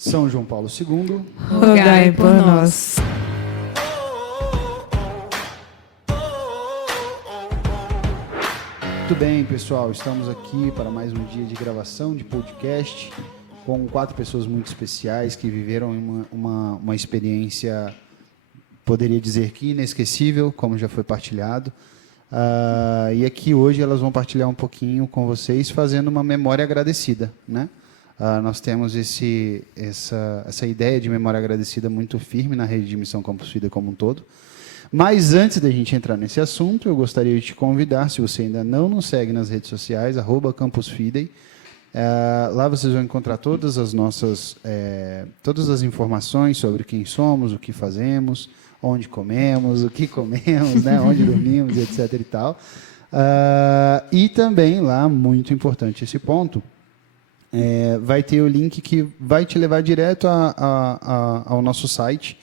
São João Paulo II, rogai por nós. Muito bem, pessoal, estamos aqui para mais um dia de gravação de podcast com 4 pessoas muito especiais que viveram uma experiência, poderia dizer que inesquecível, como já foi partilhado. E aqui hoje elas vão partilhar um pouquinho com vocês, fazendo uma memória agradecida, né? Nós temos essa ideia de memória agradecida muito firme na rede de missão Campus Fidei como um todo. Mas antes da gente entrar nesse assunto, eu gostaria de te convidar, se você ainda não nos segue nas redes sociais, @campusfidei. Lá vocês vão encontrar todas as informações sobre quem somos, o que fazemos, onde comemos, o que comemos, né, onde dormimos, etc. e tal. E também lá, muito importante esse ponto, vai ter o link que vai te levar direto ao nosso site,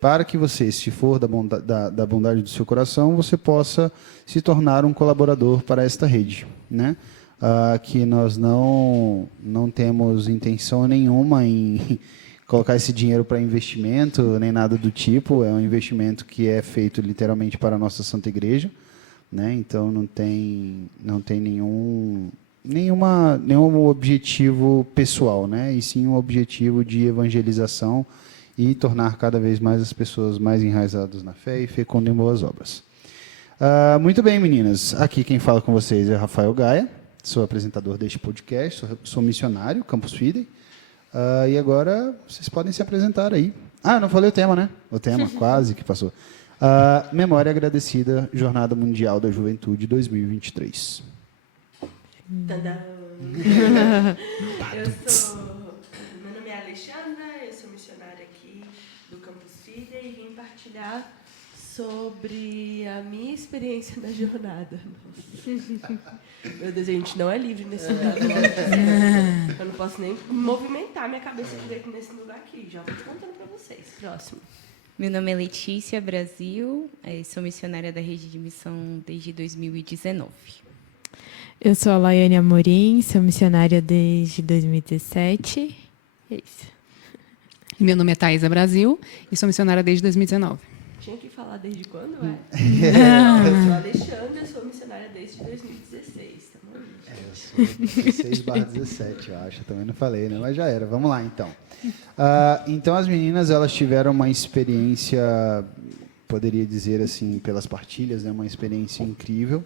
para que você, se for da bondade do seu coração, você possa se tornar um colaborador para esta rede, né? Que nós não temos intenção nenhuma em colocar esse dinheiro para investimento, nem nada do tipo. É um investimento que é feito literalmente para a nossa Santa Igreja, né? Então não tem nenhum objetivo pessoal, né? E sim um objetivo de evangelização e tornar cada vez mais as pessoas mais enraizadas na fé e fecundem boas obras. Muito bem, meninas. Aqui quem fala com vocês é Rafael Gaia, sou apresentador deste podcast, sou missionário, Campus Fidei. E agora vocês podem se apresentar aí. Eu não falei o tema, né? O tema quase que passou. Memória Agradecida, Jornada Mundial da Juventude 2023. Tadã! Meu nome é Alexandra, eu sou missionária aqui do Campus Fidei e vim partilhar sobre a minha experiência na jornada. Meu Deus, a gente não é livre nesse lugar. Eu não posso nem movimentar minha cabeça direito nesse lugar aqui. Já estou contando para vocês. Próximo. Meu nome é Letícia Brasil, sou missionária da Rede de Missão desde 2019. Eu sou a Laiane Amorim, sou missionária desde 2017. É isso. Meu nome é Thaisa Brasil e sou missionária desde 2019. Tinha que falar desde quando, Eu sou a Alexandra, sou missionária desde 2016. Eu sou 16/17, eu acho. Também não falei, né? Mas já era. Vamos lá, então. Então, as meninas, elas tiveram uma experiência, poderia dizer assim, pelas partilhas, né? Uma experiência incrível.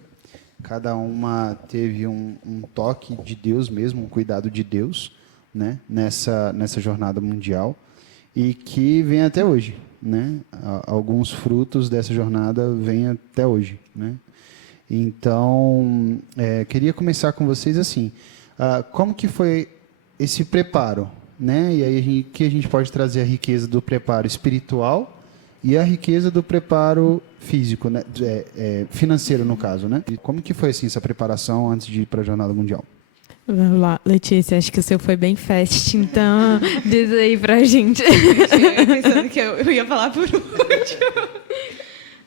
Cada uma teve um toque de Deus mesmo, um cuidado de Deus, né? Nessa jornada mundial, e que vem até hoje, né? Alguns frutos dessa jornada vêm até hoje, né? Então, queria começar com vocês assim, como que foi esse preparo, né? E aí que a gente pode trazer a riqueza do preparo espiritual e a riqueza do preparo físico, né? Financeiro, no caso, né? E como que foi assim, essa preparação antes de ir para a Jornada Mundial? Vamos lá, Letícia, acho que o seu foi bem fast, então diz aí pra gente. Eu pensando que eu ia falar por último.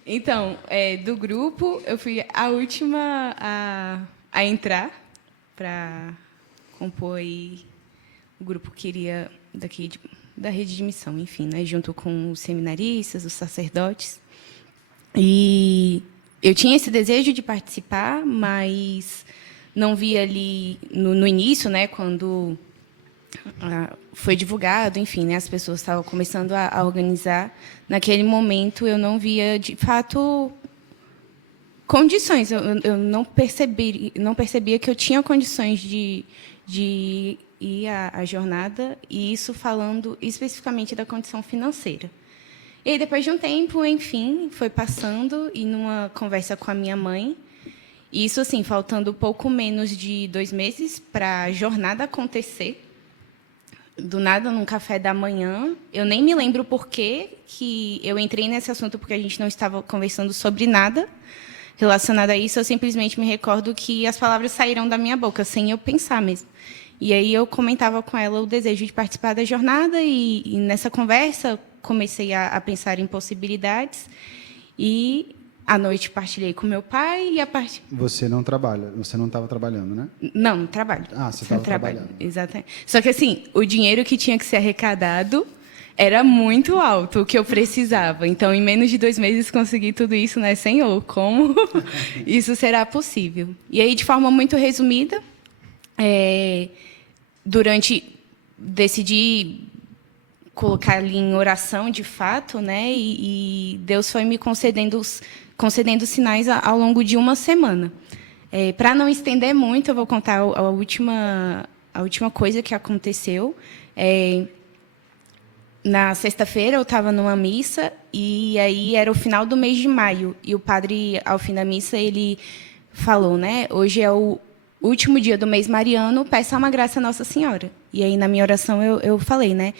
Então, do grupo, eu fui a última a entrar para compor aí o grupo que iria daqui da rede de missão, enfim, né, junto com os seminaristas, os sacerdotes. E eu tinha esse desejo de participar, mas não vi ali no início, né, quando foi divulgado, enfim, né, as pessoas estavam começando a organizar. Naquele momento, eu não via, de fato, condições. Eu não percebia que eu tinha condições de ir à jornada, e isso falando especificamente da condição financeira. E aí, depois de um tempo, enfim, foi passando, e numa conversa com a minha mãe, isso, assim, faltando pouco menos de 2 meses para a jornada acontecer, do nada, num café da manhã, eu nem me lembro por que eu entrei nesse assunto, porque a gente não estava conversando sobre nada relacionado a isso, eu simplesmente me recordo que as palavras saíram da minha boca, sem eu pensar mesmo. E aí eu comentava com ela o desejo de participar da jornada, e nessa conversa comecei a pensar em possibilidades, e À noite partilhei com meu pai e a parte... Você não trabalha, você não estava trabalhando, né? Não, trabalho. Ah, você estava trabalhando. Exatamente. Só que assim, o dinheiro que tinha que ser arrecadado era muito alto, o que eu precisava. Então, em menos de 2 meses, consegui tudo isso, né? Senhor, como isso será possível? E aí, de forma muito resumida, decidi colocar ali em oração, de fato, né? E Deus foi me concedendo sinais ao longo de uma semana. Para não estender muito, eu vou contar a última coisa que aconteceu. Na sexta-feira, eu estava numa missa, e aí era o final do mês de maio. E o padre, ao fim da missa, ele falou, né? Hoje é o último dia do mês mariano, peça uma graça a Nossa Senhora. E aí, na minha oração, eu falei, né?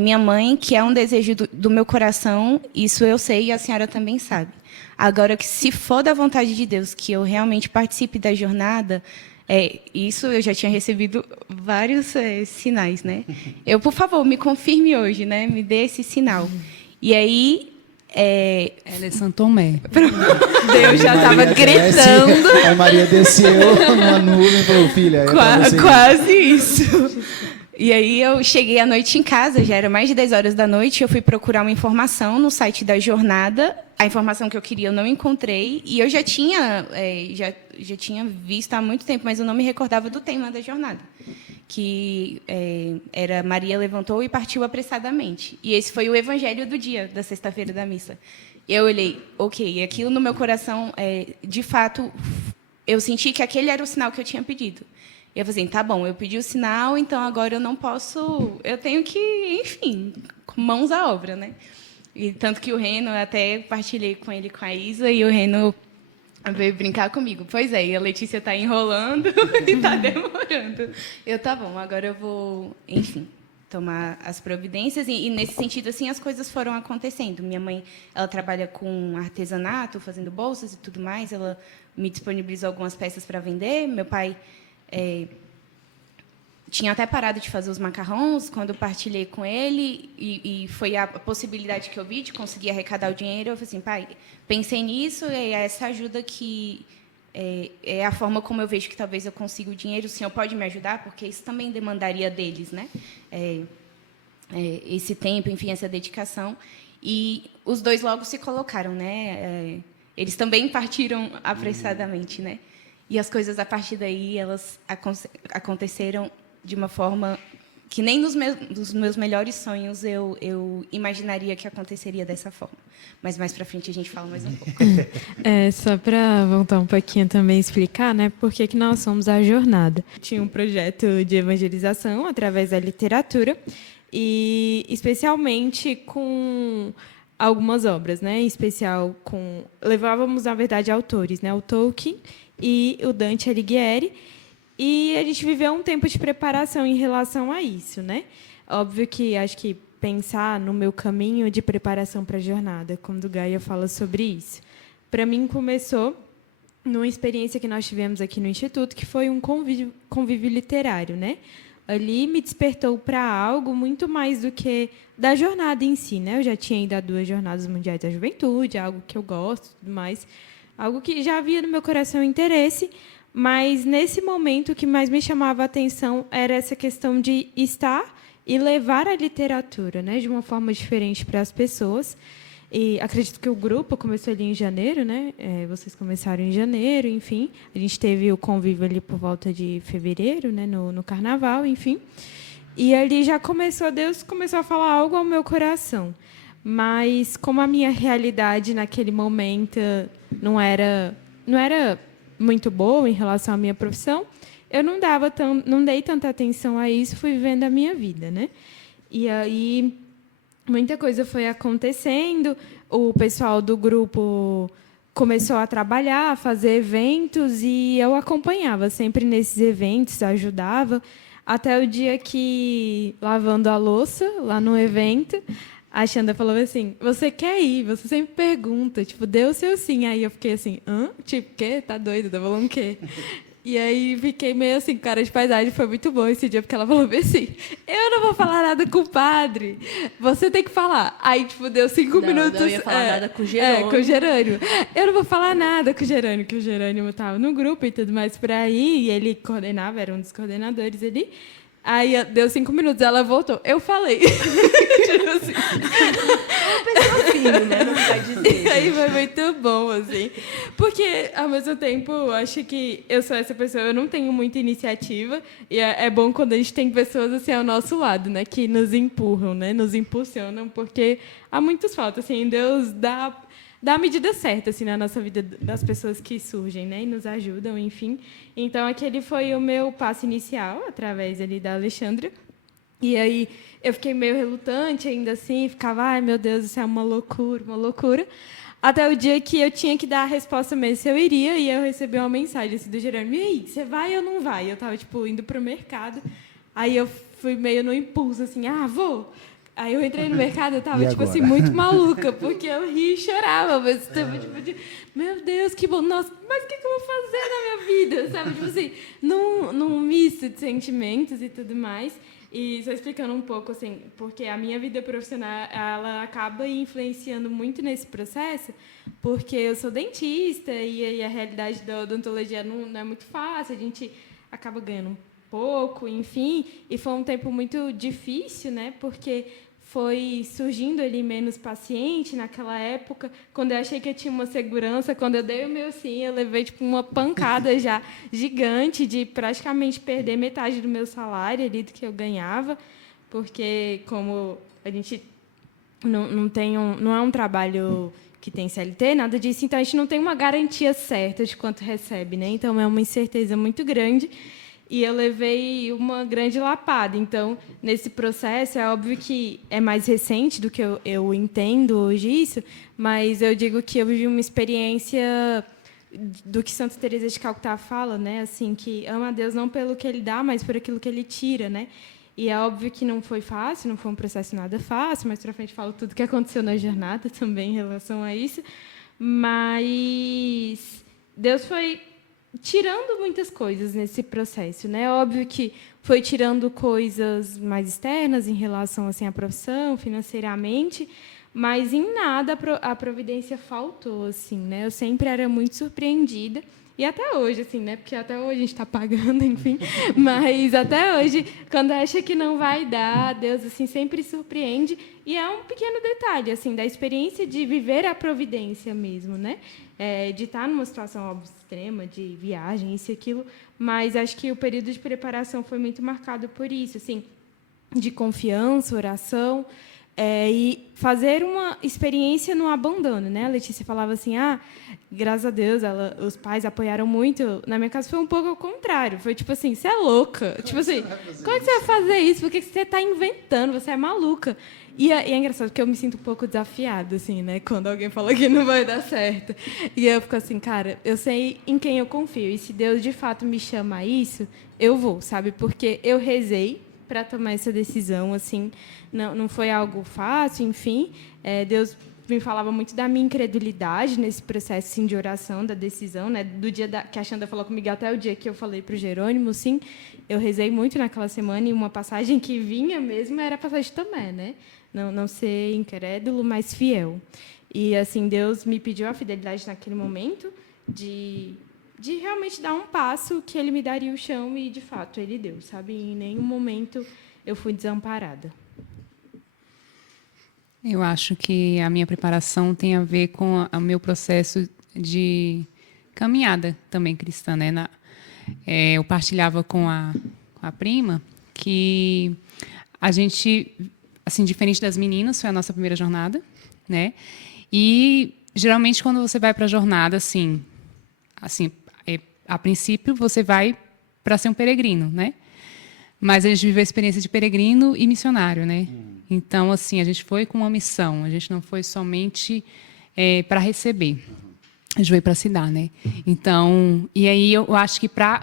Minha mãe, que é um desejo do meu coração, isso eu sei e a senhora também sabe. Agora, que se for da vontade de Deus, que eu realmente participe da jornada... isso eu já tinha recebido vários sinais, né? Por favor, me confirme hoje, né? Me dê esse sinal. E aí... Ela é Santo Tomé. Deus já estava gritando. A Maria desceu numa nuvem e falou, filha... Quase isso. E aí eu cheguei à noite em casa, já era mais de 10 horas da noite, eu fui procurar uma informação no site da jornada. A informação que eu queria eu não encontrei, e eu já tinha visto há muito tempo, mas eu não me recordava do tema da jornada, que era Maria levantou e partiu apressadamente. E esse foi o evangelho do dia, da sexta-feira da missa. Eu olhei, ok, aquilo no meu coração, de fato, eu senti que aquele era o sinal que eu tinha pedido. E eu falei assim, tá bom, eu pedi o sinal, então agora eu não posso... Eu tenho que, enfim, com mãos à obra, né? E tanto que o Reno, eu até partilhei com ele, com a Isa, e o Reno veio brincar comigo. Pois é, e a Letícia está enrolando e está demorando. Tá bom, agora eu vou, enfim, tomar as providências. E nesse sentido, assim, as coisas foram acontecendo. Minha mãe, ela trabalha com artesanato, fazendo bolsas e tudo mais. Ela me disponibilizou algumas peças para vender. Meu pai... tinha até parado de fazer os macarrons quando eu partilhei com ele, e foi a possibilidade que eu vi de conseguir arrecadar o dinheiro. Eu falei assim, pai, pensei nisso, e é essa ajuda que é a forma como eu vejo que talvez eu consiga o dinheiro. O senhor pode me ajudar? Porque isso também demandaria deles, né? Esse tempo, enfim, essa dedicação. E os dois logo se colocaram, né? Eles também partiram apressadamente, né? E as coisas, a partir daí, elas aconteceram de uma forma que nem nos meus melhores sonhos eu imaginaria que aconteceria dessa forma. Mas mais para frente a gente fala mais um pouco. Só para voltar um pouquinho também explicar, né, por que nós somos a jornada. Tinha um projeto de evangelização através da literatura, e especialmente com algumas obras, né, em especial levávamos, na verdade, autores, né, o Tolkien e o Dante Alighieri, e a gente viveu um tempo de preparação em relação a isso, né? Óbvio que acho que pensar no meu caminho de preparação para a jornada, quando o Gaia fala sobre isso, para mim começou numa experiência que nós tivemos aqui no Instituto, que foi um convívio literário, né? Ali me despertou para algo muito mais do que da jornada em si, né? Eu já tinha ido a 2 jornadas mundiais da juventude, algo que eu gosto, tudo mais, algo que já havia no meu coração interesse. Mas, nesse momento, o que mais me chamava a atenção era essa questão de estar e levar a literatura, né, de uma forma diferente para as pessoas. E acredito que o grupo começou ali em janeiro, né? Vocês começaram em janeiro, enfim. A gente teve o convívio ali por volta de fevereiro, né, no Carnaval, enfim. E ali já Deus começou a falar algo ao meu coração. Mas, como a minha realidade naquele momento não era muito boa em relação à minha profissão, eu não dei tanta atenção a isso, fui vivendo a minha vida, né? E aí muita coisa foi acontecendo, o pessoal do grupo começou a trabalhar, a fazer eventos, e eu acompanhava sempre nesses eventos, ajudava, até o dia que, lavando a louça, lá no evento, a Xanda falou assim, você quer ir? Você sempre pergunta, tipo, dê o seu sim. Aí eu fiquei assim, hã? Tipo, quê? Tá doido? Tá falando o quê? E aí fiquei meio assim, cara de paisagem. Foi muito bom esse dia, porque ela falou bem assim: eu não vou falar nada com o padre, você tem que falar. Aí, tipo, deu 5 minutos. Não ia falar nada com o Jerônimo. Com o Jerônimo. Eu não vou falar nada com o Jerônimo, que o Jerônimo tava no grupo e tudo mais por aí. E ele coordenava, era um dos coordenadores ali. Aí deu 5 minutos, ela voltou. Eu falei. Tipo assim. Filho, né? Não vai dizer. E aí foi muito bom, assim. Porque, ao mesmo tempo, eu acho que eu sou essa pessoa, eu não tenho muita iniciativa. E é bom quando a gente tem pessoas assim ao nosso lado, né? Que nos empurram, né? Nos impulsionam, porque há muitos faltas, assim. Deus dá a medida certa, assim, na nossa vida das pessoas que surgem, né? E nos ajudam, enfim. Então, aquele foi o meu passo inicial, através ali da Alexandra. E aí eu fiquei meio relutante ainda assim, ficava, ai meu Deus, isso é uma loucura, uma loucura. Até o dia que eu tinha que dar a resposta mesmo se eu iria, e eu recebi uma mensagem assim, do Jerônimo: e aí, você vai ou não vai? Eu estava tipo, indo para o mercado, aí eu fui meio no impulso, assim, vou. Aí eu entrei no mercado, eu estava tipo assim, muito maluca, porque eu ria e chorava, mas tipo, meu Deus, que bom, nossa, mas o que eu vou fazer na minha vida, sabe? Tipo assim, num misto de sentimentos e tudo mais. E só explicando um pouco, assim, porque a minha vida profissional, ela acaba influenciando muito nesse processo, porque eu sou dentista e a realidade da odontologia não é muito fácil, a gente acaba ganhando um pouco, enfim, e foi um tempo muito difícil, né, porque foi surgindo ali menos paciente naquela época. Quando eu achei que eu tinha uma segurança, quando eu dei o meu sim, eu levei tipo uma pancada já gigante de praticamente perder metade do meu salário ali do que eu ganhava, porque como a gente não é um trabalho que tem CLT, nada disso, então a gente não tem uma garantia certa de quanto recebe, né? Então é uma incerteza muito grande. E eu levei uma grande lapada. Então, nesse processo, é óbvio que é mais recente do que eu entendo hoje isso, mas eu digo que eu vivi uma experiência do que Santa Teresa de Calcutá fala, né? Assim, que ama a Deus não pelo que ele dá, mas por aquilo que ele tira, né? E é óbvio que não foi fácil, não foi um processo nada fácil, mas para frente falo tudo que aconteceu na jornada também em relação a isso. Mas Deus foi tirando muitas coisas nesse processo, né? Óbvio que foi tirando coisas mais externas em relação assim à profissão, financeiramente, mas em nada a providência faltou, assim, né? Eu sempre era muito surpreendida. E até hoje, assim, né? Porque até hoje a gente está pagando, enfim. Mas até hoje, quando acha que não vai dar, Deus assim sempre surpreende. E é um pequeno detalhe, assim, da experiência de viver a providência mesmo, né? De estar numa situação óbvio, extrema, de viagem, isso e aquilo. Mas acho que o período de preparação foi muito marcado por isso, assim, de confiança, oração. E fazer uma experiência no abandono, né? A Letícia falava assim, graças a Deus, os pais apoiaram muito. Na minha casa foi um pouco ao contrário. Foi tipo assim, você é louca. Tipo assim, como é que você vai fazer isso? Por que você está inventando? Você é maluca. E é engraçado, porque eu me sinto um pouco desafiada, assim, né? Quando alguém fala que não vai dar certo. E eu fico assim, cara, eu sei em quem eu confio. E se Deus, de fato, me chama a isso, eu vou, sabe? Porque eu rezei para tomar essa decisão, assim, não foi algo fácil, enfim. Deus me falava muito da minha incredulidade nesse processo, assim, de oração, da decisão, né? Do dia que a Xanda falou comigo até o dia que eu falei para o Jerônimo, sim, eu rezei muito naquela semana, e uma passagem que vinha mesmo era a passagem de Tomé, né? Não ser incrédulo, mas fiel. E, assim, Deus me pediu a fidelidade naquele momento de realmente dar um passo que ele me daria o chão e, de fato, ele deu, sabe? Em nenhum momento eu fui desamparada. Eu acho que a minha preparação tem a ver com o meu processo de caminhada também cristã, né? Eu partilhava com a prima que a gente, assim, diferente das meninas, foi a nossa primeira jornada, né? E geralmente quando você vai para a jornada, assim, a princípio você vai para ser um peregrino, né? Mas a gente viveu a experiência de peregrino e missionário, né? Então, assim, a gente foi com uma missão. A gente não foi somente para receber. A gente veio para se dar, né? Então, e aí eu acho que para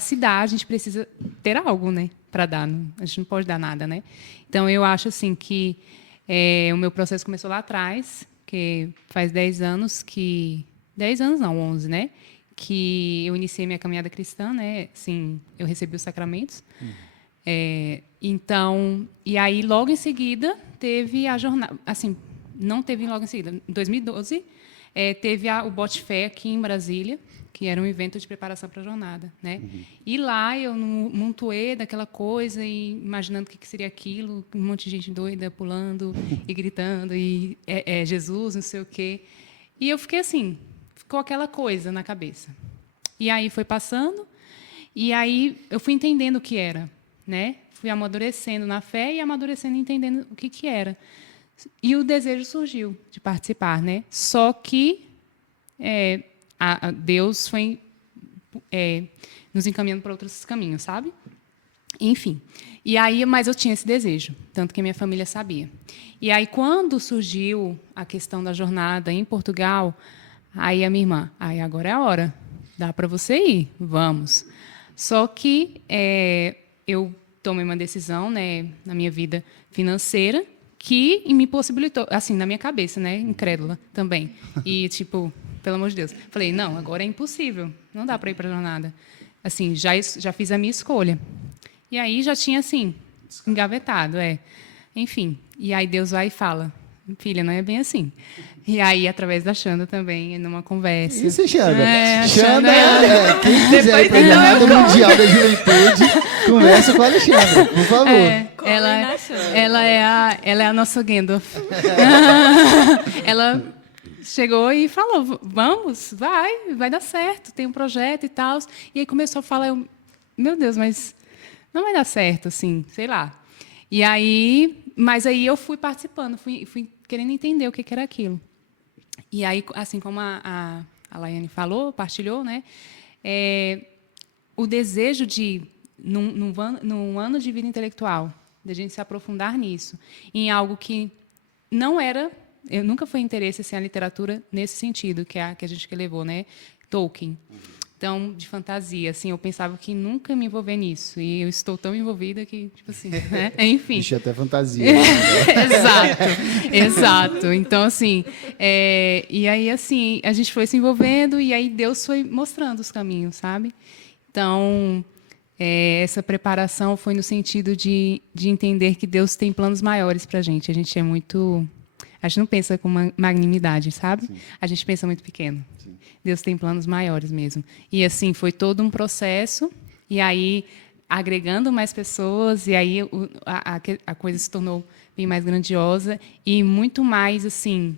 se dar a gente precisa ter algo, né? Para dar. A gente não pode dar nada, né? Então, eu acho assim que o meu processo começou lá atrás, que faz 10 anos que 10 anos não, 11, né? que eu iniciei minha caminhada cristã, né? Assim, eu recebi os sacramentos. Então, e aí logo em seguida teve a jornada, assim, não teve logo em seguida, em 2012 teve o Bote Fé aqui em Brasília, que era um evento de preparação para a jornada, né? E lá eu no montuê daquela coisa e imaginando o que seria aquilo, um monte de gente doida pulando e gritando e Jesus, não sei o quê. E eu fiquei assim, ficou aquela coisa na cabeça. E aí foi passando, e aí eu fui entendendo o que era, né? Fui amadurecendo na fé e amadurecendo entendendo o que era. E o desejo surgiu de participar, né? Só que Deus foi nos encaminhando para outros caminhos, sabe? Enfim. E aí, mas eu tinha esse desejo, tanto que a minha família sabia. E aí, quando surgiu a questão da jornada em Portugal, aí a minha irmã, agora é a hora, dá para você ir, vamos. Só que eu tomei uma decisão, né, na minha vida financeira que me possibilitou, assim, na minha cabeça, né, incrédula também. E, tipo, pelo amor de Deus. Falei, não, agora é impossível, não dá para ir para a jornada. Assim, já fiz a minha escolha. E aí já tinha, assim, engavetado, Enfim, e aí Deus vai e fala, filha, não é bem assim. E aí, através da Xanda também, numa conversa. Isso é Xanda. Xanda quem quiser ir para a Jornada Mundial da Juventude, conversa com a Alexandra, por favor. Ela é a nossa Gandalf. Ela chegou e falou, vamos, vai dar certo, tem um projeto e tal. E aí começou a falar, meu Deus, mas não vai dar certo, assim, sei lá. E aí, mas aí eu fui participando, fui querendo entender o que era aquilo. E aí, assim como a Laiane falou, partilhou, né? O desejo de, num ano de vida intelectual, de a gente se aprofundar nisso, em algo que não era, eu nunca foi interesse assim, a literatura nesse sentido, que a gente levou, né? Tolkien. Então, de fantasia, assim, eu pensava que nunca me envolver nisso. E eu estou tão envolvida que, tipo assim, né? Enfim. Deixa até fantasia. Exato. Então, assim, e aí, assim, a gente foi se envolvendo e aí Deus foi mostrando os caminhos, sabe? Então, essa preparação foi no sentido de entender que Deus tem planos maiores para a gente. A gente a gente não pensa com magnanimidade, sabe? Sim. A gente pensa muito pequeno. Sim. Deus tem planos maiores mesmo. E, assim, foi todo um processo. E aí, agregando mais pessoas, e aí a coisa se tornou bem mais grandiosa e muito mais, assim...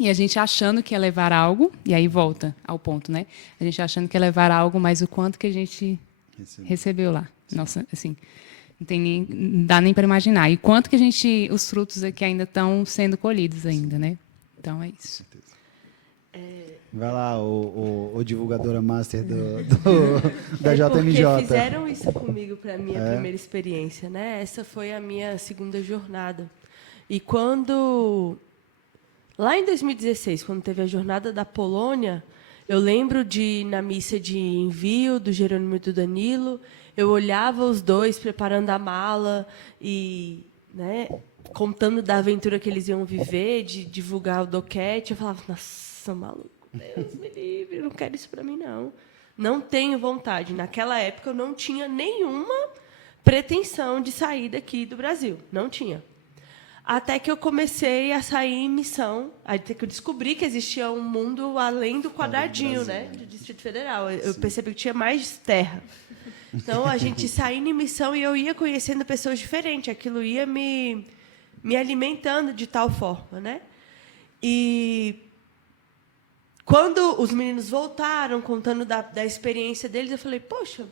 E a gente achando que ia levar algo, e aí volta ao ponto, né? A gente achando que ia levar algo, mas o quanto que a gente recebeu lá. Sim. Nossa, assim... Não dá nem para imaginar. E quanto que os frutos aqui ainda estão sendo colhidos ainda, né? Então, é isso. Vai lá, o divulgadora master da JMJ. Porque fizeram isso comigo para a minha primeira experiência, né? Essa foi a minha segunda jornada. E quando... Lá em 2016, quando teve a jornada da Polônia, eu lembro na missa de envio do Jerônimo e do Danilo... Eu olhava os dois preparando a mala e, né, contando da aventura que eles iam viver, de divulgar o doquete. Eu falava, nossa, maluco, Deus me livre, eu não quero isso para mim, não. Não tenho vontade. Naquela época, eu não tinha nenhuma pretensão de sair daqui do Brasil. Não tinha. Até que eu comecei a sair em missão, até que eu descobri que existia um mundo além do quadradinho, né, do Distrito Federal. Eu percebi que tinha mais terra. Então, a gente saindo em missão e eu ia conhecendo pessoas diferentes. Aquilo ia me alimentando de tal forma, né? E quando os meninos voltaram, contando da experiência deles, eu falei, poxa,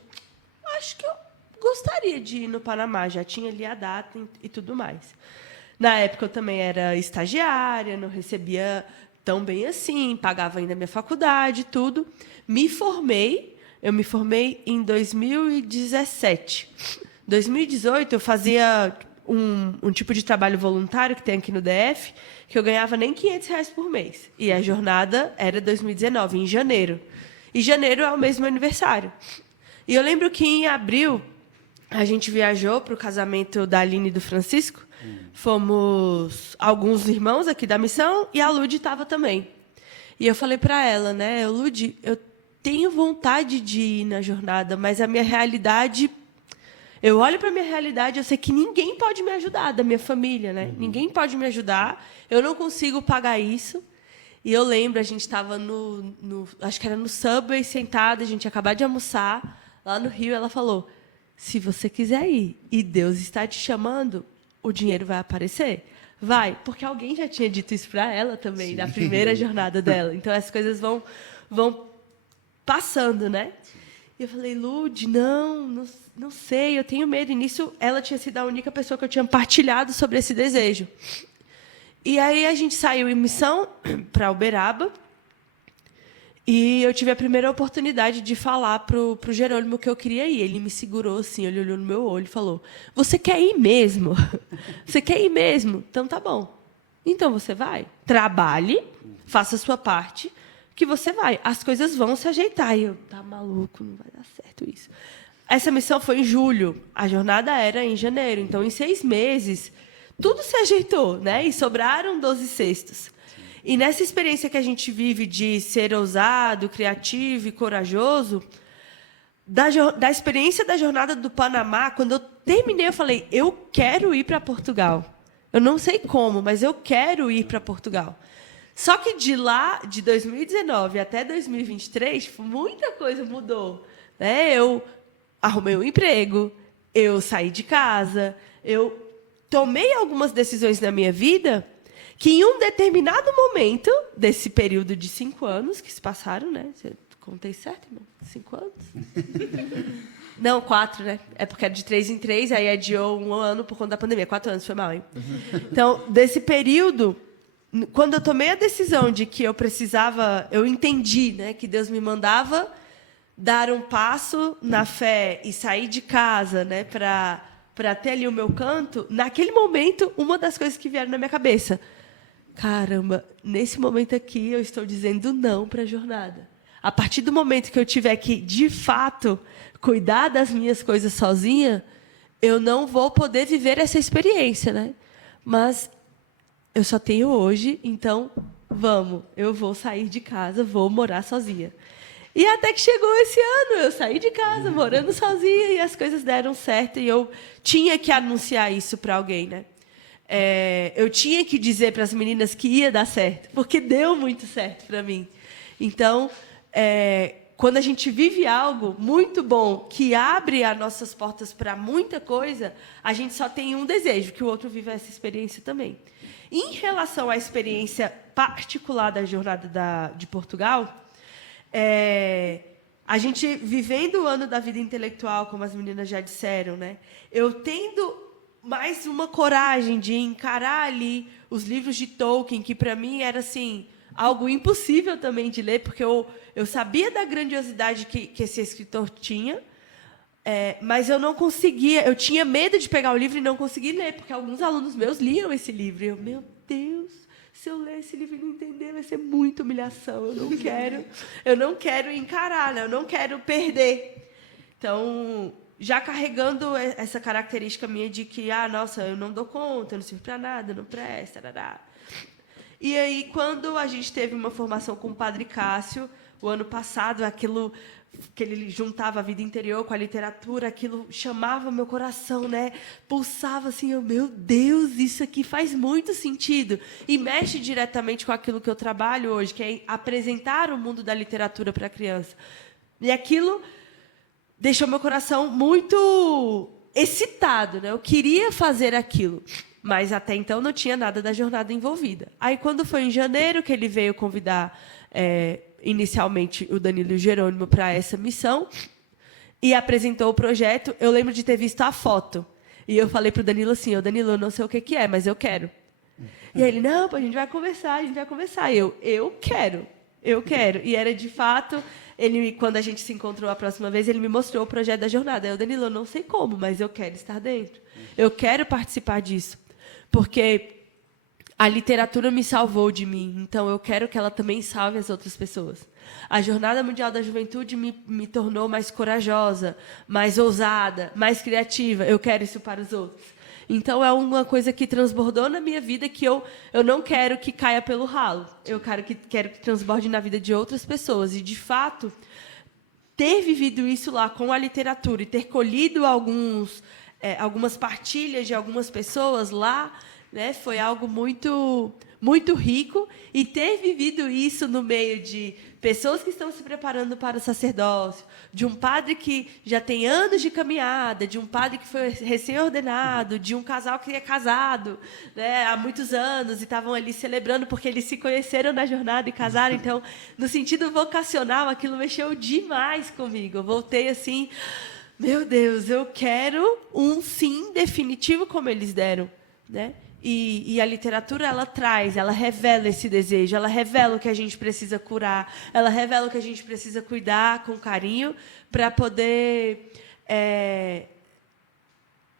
acho que eu gostaria de ir no Panamá. Já tinha ali a data e tudo mais. Na época, eu também era estagiária, não recebia tão bem assim, pagava ainda a minha faculdade, tudo. Me formei. Eu me formei em 2017. Em 2018, eu fazia um tipo de trabalho voluntário que tem aqui no DF, que eu ganhava nem R$500 por mês. E a jornada era 2019, em janeiro. E janeiro é o mesmo aniversário. E eu lembro que, em abril, a gente viajou para o casamento da Aline e do Francisco. Fomos alguns irmãos aqui da missão e a Lud estava também. E eu falei para ela, né, Lud, eu tenho vontade de ir na jornada, mas a minha realidade... Eu olho para a minha realidade, eu sei que ninguém pode me ajudar, da minha família, né? Ninguém pode me ajudar, eu não consigo pagar isso. E eu lembro, a gente estava acho que era no Subway, sentada, a gente ia acabar de almoçar, lá no Rio, ela falou, se você quiser ir e Deus está te chamando, o dinheiro vai aparecer. Vai, porque alguém já tinha dito isso para ela também, Sim. na primeira jornada dela. Então, as coisas vão passando, né? E eu falei, Lud, não sei, eu tenho medo. E nisso, ela tinha sido a única pessoa que eu tinha partilhado sobre esse desejo. E aí, a gente saiu em missão para Uberaba. E eu tive a primeira oportunidade de falar para o Jerônimo que eu queria ir. Ele me segurou assim, ele olhou no meu olho e falou, você quer ir mesmo? Você quer ir mesmo? Então, tá bom. Então, você vai. Trabalhe, faça a sua parte, que você vai. As coisas vão se ajeitar. E eu, tá maluco, não vai dar certo isso. Essa missão foi em julho. A jornada era em janeiro. Então, em 6 meses, tudo se ajeitou, né? E sobraram 12 cestos. E nessa experiência que a gente vive de ser ousado, criativo e corajoso, da experiência da jornada do Panamá, quando eu terminei, eu falei, eu quero ir para Portugal. Eu não sei como, mas eu quero ir para Portugal. Só que de lá, de 2019 até 2023, muita coisa mudou, né? Eu arrumei um emprego, eu saí de casa, eu tomei algumas decisões na minha vida que em um determinado momento desse período de 5 anos que se passaram, né? Contei certo, irmão? 5 anos? Não, 4, né? É porque era de 3 em 3, aí adiou 1 ano por conta da pandemia. 4 anos, foi mal, hein? Então, desse período, quando eu tomei a decisão de que eu precisava, eu entendi, né, que Deus me mandava dar um passo na fé e sair de casa, né, para ter ali o meu canto, naquele momento, uma das coisas que vieram na minha cabeça, caramba, nesse momento aqui eu estou dizendo não para a jornada. A partir do momento que eu tiver que, de fato, cuidar das minhas coisas sozinha, eu não vou poder viver essa experiência, né? Mas eu só tenho hoje, então vamos, eu vou sair de casa, vou morar sozinha. E até que chegou esse ano, eu saí de casa, morando sozinha, e as coisas deram certo, e eu tinha que anunciar isso para alguém, né? Eu tinha que dizer para as meninas que ia dar certo, porque deu muito certo para mim. Então, quando a gente vive algo muito bom, que abre as nossas portas para muita coisa, a gente só tem um desejo, que o outro viva essa experiência também. Em relação à experiência particular da jornada de Portugal, a gente vivendo o ano da vida intelectual, como as meninas já disseram, né? Eu tendo mais uma coragem de encarar ali os livros de Tolkien, que para mim era assim algo impossível também de ler, porque eu sabia da grandiosidade que esse escritor tinha, mas eu não conseguia, eu tinha medo de pegar o livro e não conseguir ler, porque alguns alunos meus liam esse livro. E eu, meu Deus, se eu ler esse livro e não entender, vai ser muita humilhação. Eu não quero encarar, né? Eu não quero perder. Então, já carregando essa característica minha de que, nossa, eu não dou conta, eu não sirvo para nada, não presta, tarará. E aí, quando a gente teve uma formação com o Padre Cássio, o ano passado, aquilo que ele juntava a vida interior com a literatura, aquilo chamava meu coração, né? Pulsava assim, meu Deus, isso aqui faz muito sentido. E mexe diretamente com aquilo que eu trabalho hoje, que é apresentar o mundo da literatura para a criança. E aquilo deixou meu coração muito excitado, né? Eu queria fazer aquilo, mas até então não tinha nada da jornada envolvida. Aí, quando foi em janeiro que ele veio convidar inicialmente o Danilo e o Jerônimo para essa missão e apresentou o projeto, eu lembro de ter visto a foto. E eu falei para o Danilo assim, Danilo, eu não sei o que é, mas eu quero. E aí ele, não, a gente vai conversar, E eu quero. E era de fato, quando a gente se encontrou a próxima vez, ele me mostrou o projeto da jornada. Eu, Danilo, eu não sei como, mas eu quero estar dentro. Eu quero participar disso. Porque a literatura me salvou de mim, então eu quero que ela também salve as outras pessoas. A Jornada Mundial da Juventude me tornou mais corajosa, mais ousada, mais criativa. Eu quero isso para os outros. Então, é uma coisa que transbordou na minha vida que eu não quero que caia pelo ralo. Eu quero que transborde na vida de outras pessoas. E, de fato, ter vivido isso lá com a literatura e ter colhido algumas partilhas de algumas pessoas lá, né, foi algo muito, muito rico. E ter vivido isso no meio de pessoas que estão se preparando para o sacerdócio, de um padre que já tem anos de caminhada, de um padre que foi recém-ordenado, de um casal que é casado, né, há muitos anos e estavam ali celebrando porque eles se conheceram na jornada e casaram. Então, no sentido vocacional, aquilo mexeu demais comigo. Eu voltei assim, meu Deus, eu quero um sim definitivo como eles deram, né? E a literatura, ela revela esse desejo, ela revela o que a gente precisa curar, ela revela o que a gente precisa cuidar com carinho para poder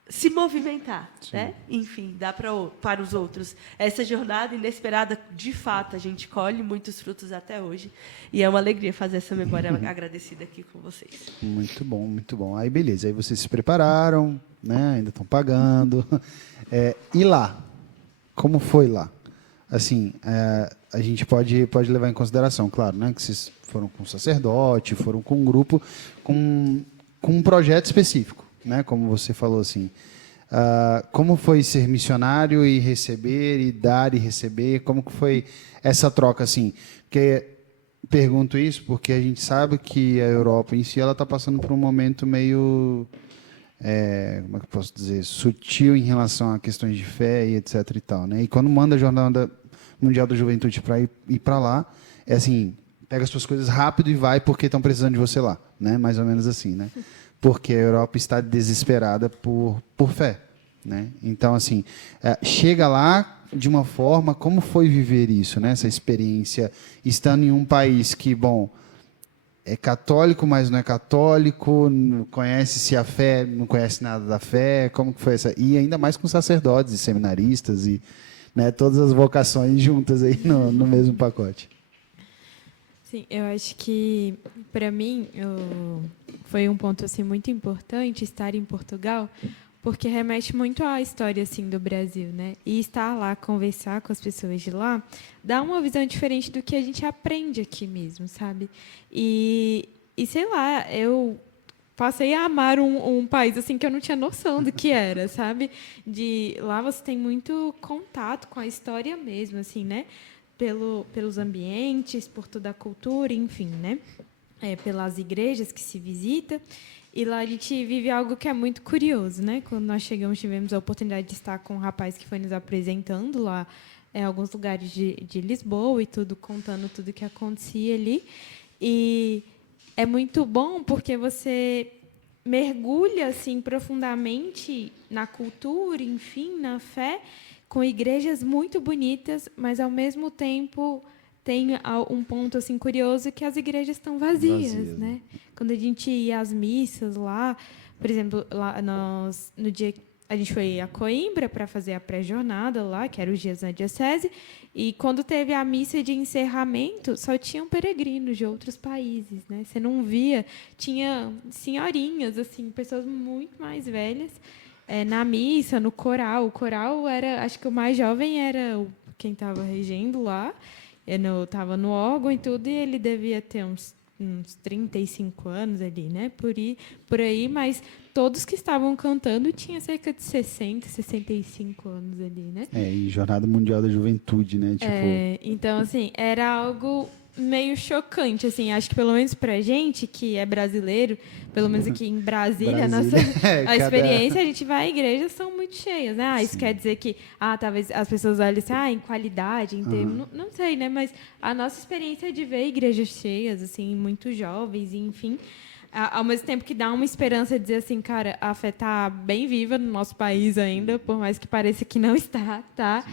se movimentar, né? Enfim, dar para os outros. Essa jornada inesperada, de fato, a gente colhe muitos frutos até hoje. E é uma alegria fazer essa memória agradecida aqui com vocês. Muito bom, muito bom. Aí, beleza. Aí vocês se prepararam, né? Ainda estão pagando. E lá? Como foi lá? Assim, a gente pode levar em consideração, claro, né? Que vocês foram com um sacerdote, foram com um grupo, com um projeto específico, né? Como você falou, assim. Como foi ser missionário e receber, e dar e receber? Como que foi essa troca, assim? Porque pergunto isso porque a gente sabe que a Europa em si ela está passando por um momento meio, como é que eu posso dizer, sutil em relação a questões de fé e etc e tal, né? E quando manda a Jornada Mundial da Juventude para ir para lá, é assim, pega as suas coisas rápido e vai porque estão precisando de você lá, né? Mais ou menos assim, né? Porque a Europa está desesperada por fé, né? Então, assim, chega lá de uma forma, como foi viver isso, né? Essa experiência, estando em um país que, bom, é católico, mas não é católico, conhece-se a fé, não conhece nada da fé, como que foi essa? E ainda mais com sacerdotes e seminaristas e, né, todas as vocações juntas aí no mesmo pacote. Sim, eu acho que, para mim, foi um ponto assim, muito importante estar em Portugal, porque remete muito à história assim, do Brasil, né? E estar lá, conversar com as pessoas de lá, dá uma visão diferente do que a gente aprende aqui mesmo, sabe? E sei lá, eu passei a amar um país assim que eu não tinha noção do que era, sabe? Lá você tem muito contato com a história mesmo, assim, né? Pelos ambientes, por toda a cultura, enfim, né? Pelas igrejas que se visita. E lá a gente vive algo que é muito curioso, né? Quando nós chegamos, tivemos a oportunidade de estar com um rapaz que foi nos apresentando lá em alguns lugares de Lisboa e tudo, contando tudo o que acontecia ali. E é muito bom porque você mergulha assim profundamente na cultura, enfim, na fé, com igrejas muito bonitas, mas ao mesmo tempo tem um ponto assim curioso que as igrejas estão vazias, né? Quando a gente ia às missas lá, por exemplo, lá no dia a gente foi a Coimbra para fazer a pré-jornada lá, que era os dias na diocese, e quando teve a missa de encerramento, só tinham peregrinos de outros países, né? Você não via, tinha senhorinhas assim, pessoas muito mais velhas na missa, no coral. O coral era, acho que o mais jovem era quem estava regendo lá. Estava no órgão e tudo, e ele devia ter uns 35 anos ali, né? Por aí, mas todos que estavam cantando tinham cerca de 60, 65 anos ali, né? E Jornada Mundial da Juventude, né? Tipo... então, assim, era algo meio chocante, assim, acho que pelo menos pra gente, que é brasileiro, pelo menos aqui em Brasília, a experiência, a gente vai à igreja, são muito cheias, né? Isso quer dizer que, talvez as pessoas olhem assim, em qualidade, em termos, não sei, né? Mas a nossa experiência é de ver igrejas cheias, assim, muito jovens, enfim, ao mesmo tempo que dá uma esperança de dizer assim, cara, a fé está bem viva no nosso país ainda, por mais que pareça que não está, tá? Sim.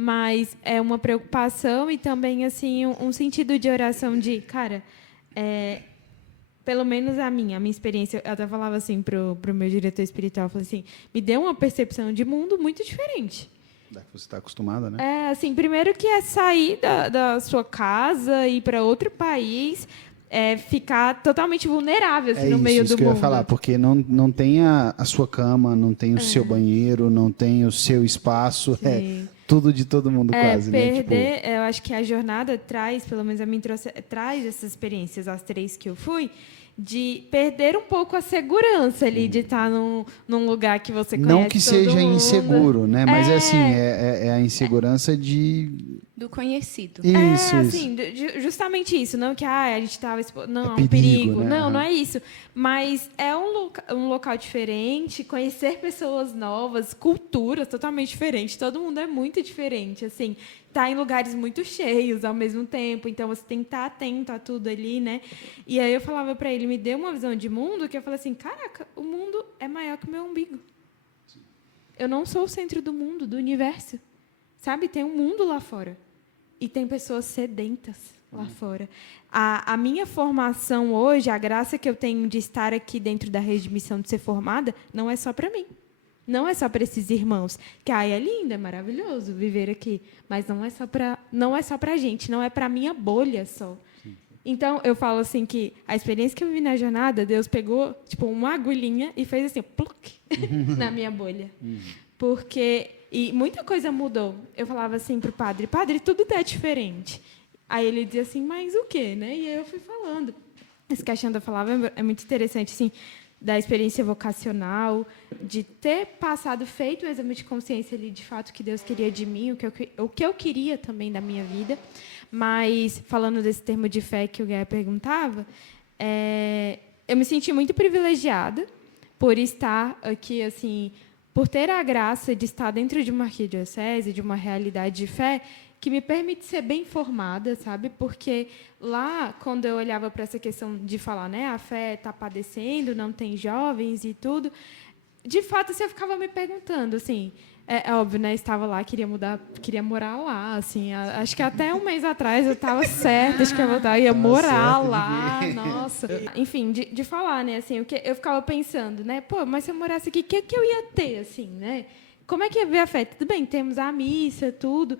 Mas é uma preocupação e também assim um sentido de oração de, cara, pelo menos a minha experiência, eu até falava assim pro meu diretor espiritual, eu falei assim, me deu uma percepção de mundo muito diferente. Da que você está acostumada, né? Assim, primeiro que é sair da sua casa e ir para outro país, ficar totalmente vulnerável assim, no meio do mundo. É isso que eu ia falar, porque não tem a sua cama, não tem o seu banheiro, não tem o seu espaço, Sim. Tudo de todo mundo quase, perder, né? Tipo... eu acho que a jornada traz, pelo menos a mim traz essas experiências, as 3 que eu fui, de perder um pouco a segurança ali, de estar num lugar que você conhece Não que todo seja mundo. inseguro, né? Mas é assim, é a insegurança de... Do conhecido. Isso, isso. Assim, justamente isso, não que a gente estava não, é um perigo, perigo, né? não é isso, mas é um local diferente, conhecer pessoas novas, culturas totalmente diferentes, todo mundo é muito diferente, assim, tá em lugares muito cheios ao mesmo tempo, então você tem que estar atento a tudo ali, né? E aí eu falava para ele, me deu uma visão de mundo que eu falei assim, caraca, o mundo é maior que o meu umbigo. Eu não sou o centro do mundo, do universo, sabe? Tem um mundo lá fora. E tem pessoas sedentas lá fora. A minha formação hoje, a graça que eu tenho de estar aqui dentro da rede de missão, de ser formada, não é só para mim. Não é só para esses irmãos. Que é lindo, é maravilhoso viver aqui. Mas não é só para a gente, não é para a minha bolha só. Então, eu falo assim que a experiência que eu vivi na jornada, Deus pegou tipo uma agulhinha e fez assim, pluc, na minha bolha. Porque... E muita coisa mudou. Eu falava assim para o padre, tudo está diferente. Aí ele dizia assim, mas o quê? Né? E aí eu fui falando. Isso que a Xanda falava é muito interessante, assim, da experiência vocacional, de ter passado, feito o exame de consciência ali, de fato, o que Deus queria de mim, o que eu queria também da minha vida. Mas, falando desse termo de fé que o Guia perguntava, eu me senti muito privilegiada por estar aqui, assim... por ter a graça de estar dentro de uma arquidiocese, de uma realidade de fé, que me permite ser bem formada, sabe? Porque lá, quando eu olhava para essa questão de falar, né, a fé está padecendo, não tem jovens e tudo, de fato, assim, eu ficava me perguntando, assim, é óbvio, né? Estava lá, queria morar lá, assim. Acho que até um mês atrás eu estava certa, acho que ia morar lá, nossa. Enfim, de falar, né? Assim, eu ficava pensando, né? Pô, mas se eu morasse aqui, o que eu ia ter, assim, né? Como é que ia ver a fé? Tudo bem, temos a missa, tudo.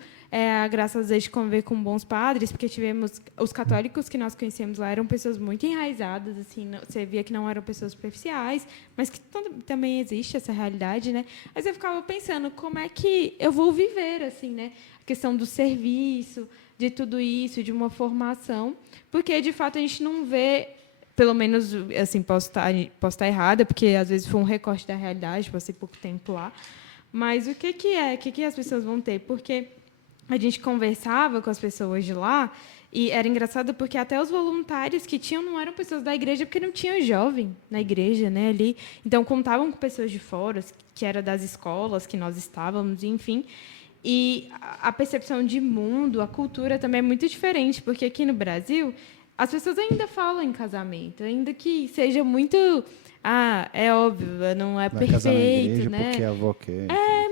Graças a Deus de conviver com bons padres, porque tivemos... Os católicos que nós conhecemos lá eram pessoas muito enraizadas, assim, você via que não eram pessoas superficiais, mas que também existe essa realidade, né? Mas eu ficava pensando, como é que eu vou viver, assim, né? A questão do serviço, de tudo isso, de uma formação, porque, de fato, a gente não vê... Pelo menos, assim, posso estar errada, porque, às vezes, foi um recorte da realidade, passei pouco tempo lá. Mas o que as pessoas vão ter? Porque a gente conversava com as pessoas de lá e era engraçado porque até os voluntários que tinham não eram pessoas da igreja, porque não tinha jovem na igreja, né, ali. Então, contavam com pessoas de fora, que era das escolas que nós estávamos, enfim. E a percepção de mundo, a cultura também é muito diferente, porque aqui no Brasil as pessoas ainda falam em casamento, ainda que seja muito... é óbvio, não é Vai casar na perfeito, igreja né? porque a avó quer.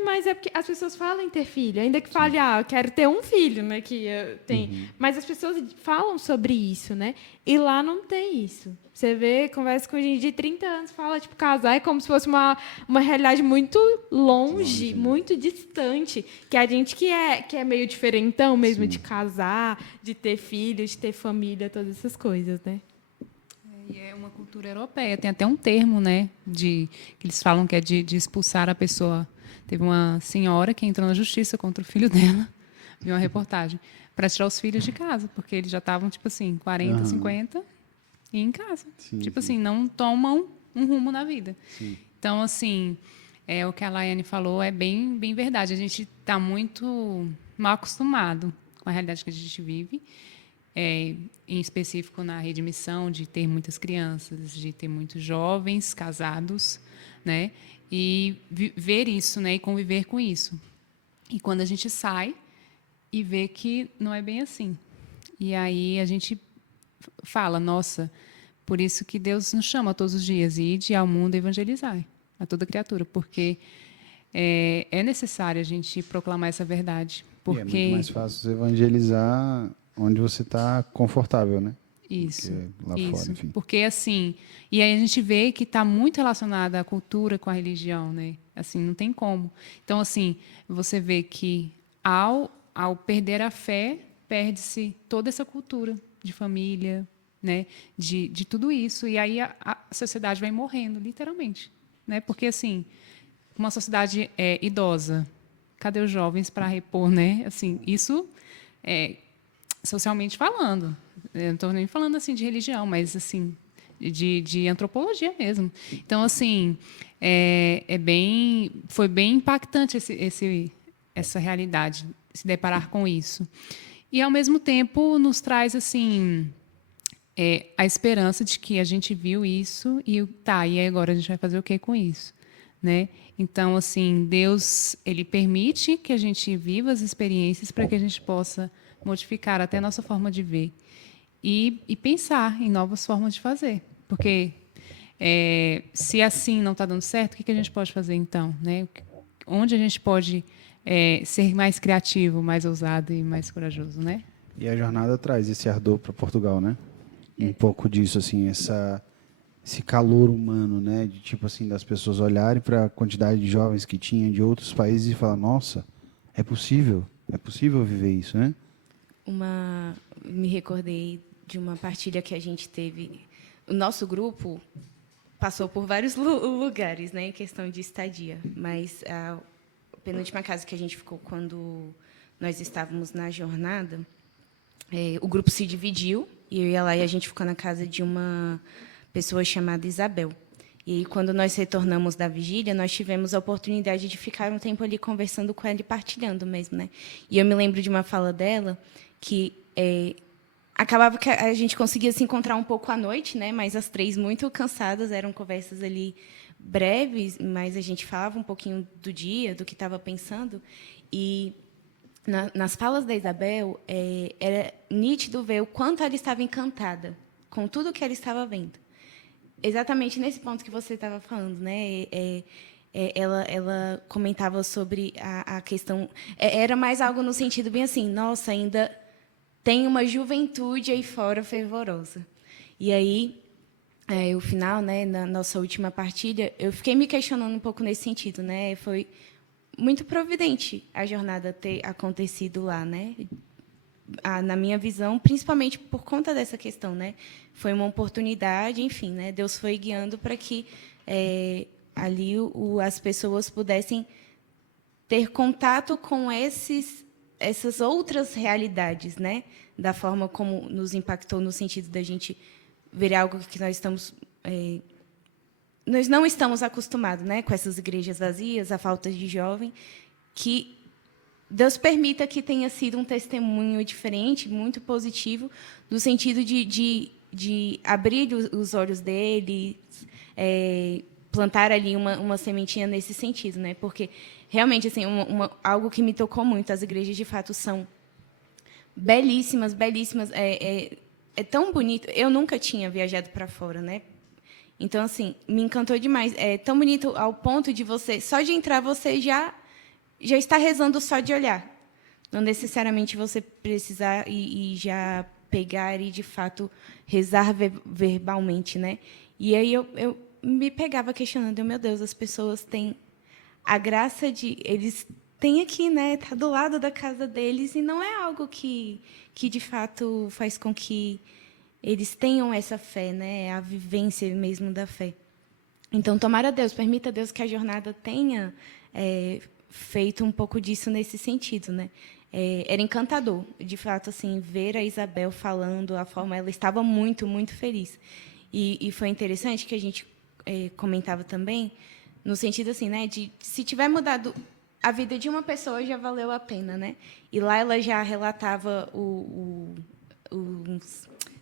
Mas é porque as pessoas falam em ter filho, ainda que fale, eu quero ter um filho, né? Que tem. Mas as pessoas falam sobre isso, né? E lá não tem isso. Você vê, conversa com gente de 30 anos, fala, tipo, casar é como se fosse uma realidade muito longe, muito distante. Que a gente que é meio diferentão mesmo de casar, de ter filho, de ter família, todas essas coisas, né? E é uma cultura europeia. Tem até um termo, né, que eles falam que é de expulsar a pessoa. Teve uma senhora que entrou na justiça contra o filho dela, vi uma reportagem, para tirar os filhos de casa, porque eles já estavam, tipo assim, 40, 50 e em casa. Assim, não tomam um rumo na vida. Sim. Então, assim, o que a Laiane falou é bem, bem verdade. A gente está muito mal acostumado com a realidade que a gente vive. Em específico na rede de missão, de ter muitas crianças, de ter muitos jovens casados, né? E ver isso, né? E conviver com isso. E quando a gente sai e vê que não é bem assim. E aí a gente fala, nossa, por isso que Deus nos chama todos os dias, ide ao mundo evangelizar a toda criatura, porque é necessário a gente proclamar essa verdade. Porque... E é muito mais fácil evangelizar onde você está confortável, né? Isso, lá isso. Fora, enfim. Porque, assim, e aí a gente vê que está muito relacionada a cultura com a religião, né? Assim, não tem como. Então, assim, você vê que ao perder a fé, perde-se toda essa cultura de família, né? De tudo isso. E aí a sociedade vai morrendo, literalmente. Né? Porque, assim, uma sociedade idosa, cadê os jovens para repor, né? Assim, isso socialmente falando. Eu não estou nem falando assim de religião, mas assim de antropologia mesmo. Então, assim, foi bem impactante essa realidade, se deparar com isso. E, ao mesmo tempo, nos traz assim a esperança de que a gente viu isso e agora a gente vai fazer o que com isso, né? Então, assim, Deus, ele permite que a gente viva as experiências para que a gente possa modificar até a nossa forma de ver e pensar em novas formas de fazer. Porque se assim não está dando certo, o que a gente pode fazer então, né? Onde a gente pode ser mais criativo, mais ousado e mais corajoso, né? E a jornada traz esse ardor para Portugal, né? Um pouco disso, assim, esse calor humano, né? De tipo assim, das pessoas olharem para a quantidade de jovens que tinha de outros países e falar, nossa, é possível viver isso, né? Me recordei de uma partilha que a gente teve. O nosso grupo passou por vários lugares, né, em questão de estadia, mas a penúltima casa que a gente ficou quando nós estávamos na jornada, o grupo se dividiu e eu ia lá e a gente ficou na casa de uma pessoa chamada Isabel. E quando nós retornamos da vigília, nós tivemos a oportunidade de ficar um tempo ali conversando com ela e partilhando mesmo, né? E eu me lembro de uma fala dela que acabava que a gente conseguia se encontrar um pouco à noite, né? Mas as três muito cansadas, eram conversas ali breves, mas a gente falava um pouquinho do dia, do que estava pensando. E nas falas da Isabel, era nítido ver o quanto ela estava encantada com tudo que ela estava vendo. Exatamente nesse ponto que você estava falando, né? Ela comentava sobre a questão. Era mais algo no sentido bem assim, nossa, ainda tem uma juventude aí fora fervorosa. E aí, o final, né, na nossa última partilha, eu fiquei me questionando um pouco nesse sentido, né? Foi muito providente a jornada ter acontecido lá, né? Na minha visão, principalmente por conta dessa questão, né? Foi uma oportunidade, enfim, né? Deus foi guiando para que ali as pessoas pudessem ter contato com essas outras realidades, né? Da forma como nos impactou no sentido da gente ver algo que nós não estamos acostumados, né? Com essas igrejas vazias, a falta de jovem, que Deus permita que tenha sido um testemunho diferente, muito positivo, no sentido de abrir os olhos deles, plantar ali uma sementinha nesse sentido, né? Porque realmente assim, algo que me tocou muito, as igrejas de fato são belíssimas, belíssimas, é tão bonito. Eu nunca tinha viajado para fora, né? Então assim, me encantou demais. É tão bonito ao ponto de você, só de entrar, você já está rezando só de olhar. Não necessariamente você precisar e já pegar e, de fato, rezar verbalmente, né? E aí eu me pegava questionando, meu Deus, as pessoas têm a graça de... Eles têm aqui, né? Está do lado da casa deles e não é algo que de fato, faz com que eles tenham essa fé, né? A vivência mesmo da fé. Então, tomara Deus, permita Deus que a jornada tenha... feito um pouco disso nesse sentido, né? Era encantador, de fato, assim, ver a Isabel falando, a forma, ela estava muito, muito feliz. E foi interessante que a gente comentava também, no sentido assim, né, de se tiver mudado a vida de uma pessoa, já valeu a pena, né? E lá ela já relatava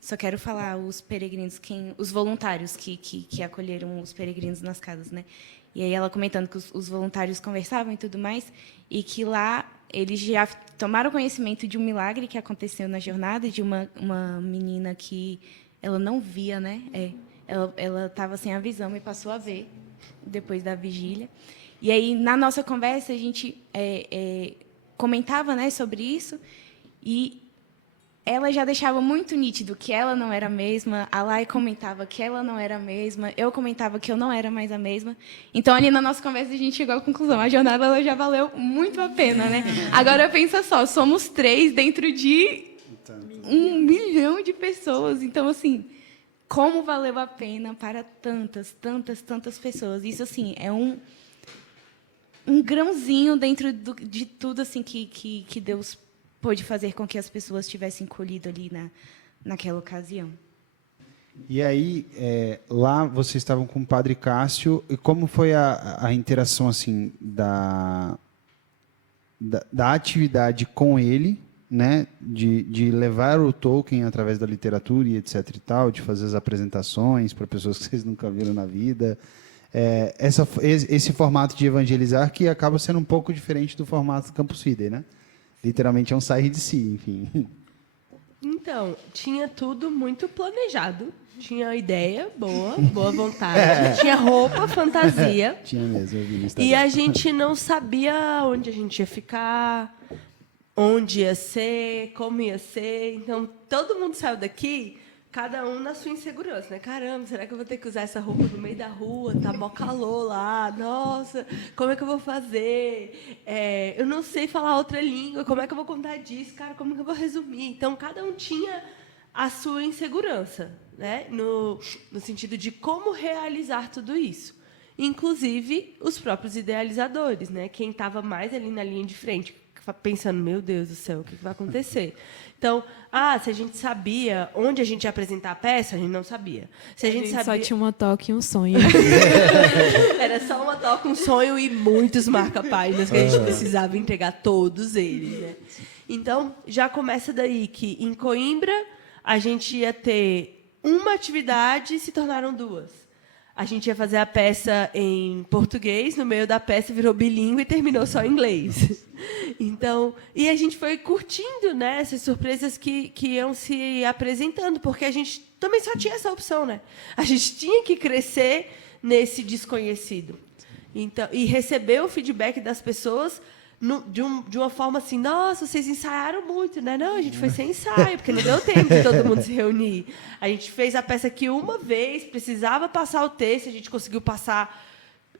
só quero falar os peregrinos, os voluntários que acolheram os peregrinos nas casas, né? E aí ela comentando que os voluntários conversavam e tudo mais, e que lá eles já tomaram conhecimento de um milagre que aconteceu na jornada, de uma menina que ela não via, né? Ela estava sem a visão e passou a ver depois da vigília. E aí, na nossa conversa, a gente comentava, né, sobre isso, e ela já deixava muito nítido que ela não era a mesma, a Lai comentava que ela não era a mesma, eu comentava que eu não era mais a mesma. Então, ali na nossa conversa, a gente chegou à conclusão, a jornada ela já valeu muito a pena, né? Agora, pensa só, somos 3 dentro de 1 milhão de pessoas. Então, assim, como valeu a pena para tantas, tantas, tantas pessoas. Isso, assim, é um grãozinho dentro de tudo assim que Deus pôde fazer com que as pessoas tivessem colhido ali naquela ocasião. E aí, lá vocês estavam com o Padre Cássio, e como foi a interação assim da atividade com ele, né, de levar o Tolkien através da literatura e etc e tal, de fazer as apresentações para pessoas que vocês nunca viram na vida, esse formato de evangelizar que acaba sendo um pouco diferente do formato do Campus Fidei, né? Literalmente é um sair de si, enfim. Então, tinha tudo muito planejado. Tinha ideia, boa vontade. Tinha roupa, fantasia. Tinha mesmo, eu vi no Instagram. E a gente não sabia onde a gente ia ficar, onde ia ser, como ia ser. Então, todo mundo saiu daqui, cada um na sua insegurança, né? Caramba, será que eu vou ter que usar essa roupa no meio da rua? Tá mó calor lá. Nossa, como é que eu vou fazer? Eu não sei falar outra língua. Como é que eu vou contar disso? Cara, como é que eu vou resumir? Então, cada um tinha a sua insegurança, né? No sentido de como realizar tudo isso. Inclusive, os próprios idealizadores, né? Quem estava mais ali na linha de frente, pensando, meu Deus do céu, o que vai acontecer? Então, se a gente sabia onde a gente ia apresentar a peça, a gente não sabia. Se a gente sabia... só tinha uma toque e um sonho. Era só uma toca, um sonho e muitos marca-páginas que a gente precisava entregar todos eles, né? Então, já começa daí que em Coimbra a gente ia ter uma atividade e se tornaram duas. A gente ia fazer a peça em português, no meio da peça virou bilíngue e terminou só em inglês. Então, e a gente foi curtindo, né, essas surpresas que iam se apresentando, porque a gente também só tinha essa opção, né? A gente tinha que crescer nesse desconhecido. Então, e receber o feedback das pessoas de uma forma assim, nossa, vocês ensaiaram muito, né? Não, a gente foi sem ensaio, porque não deu tempo de todo mundo se reunir. A gente fez a peça aqui uma vez, precisava passar o texto, a gente conseguiu passar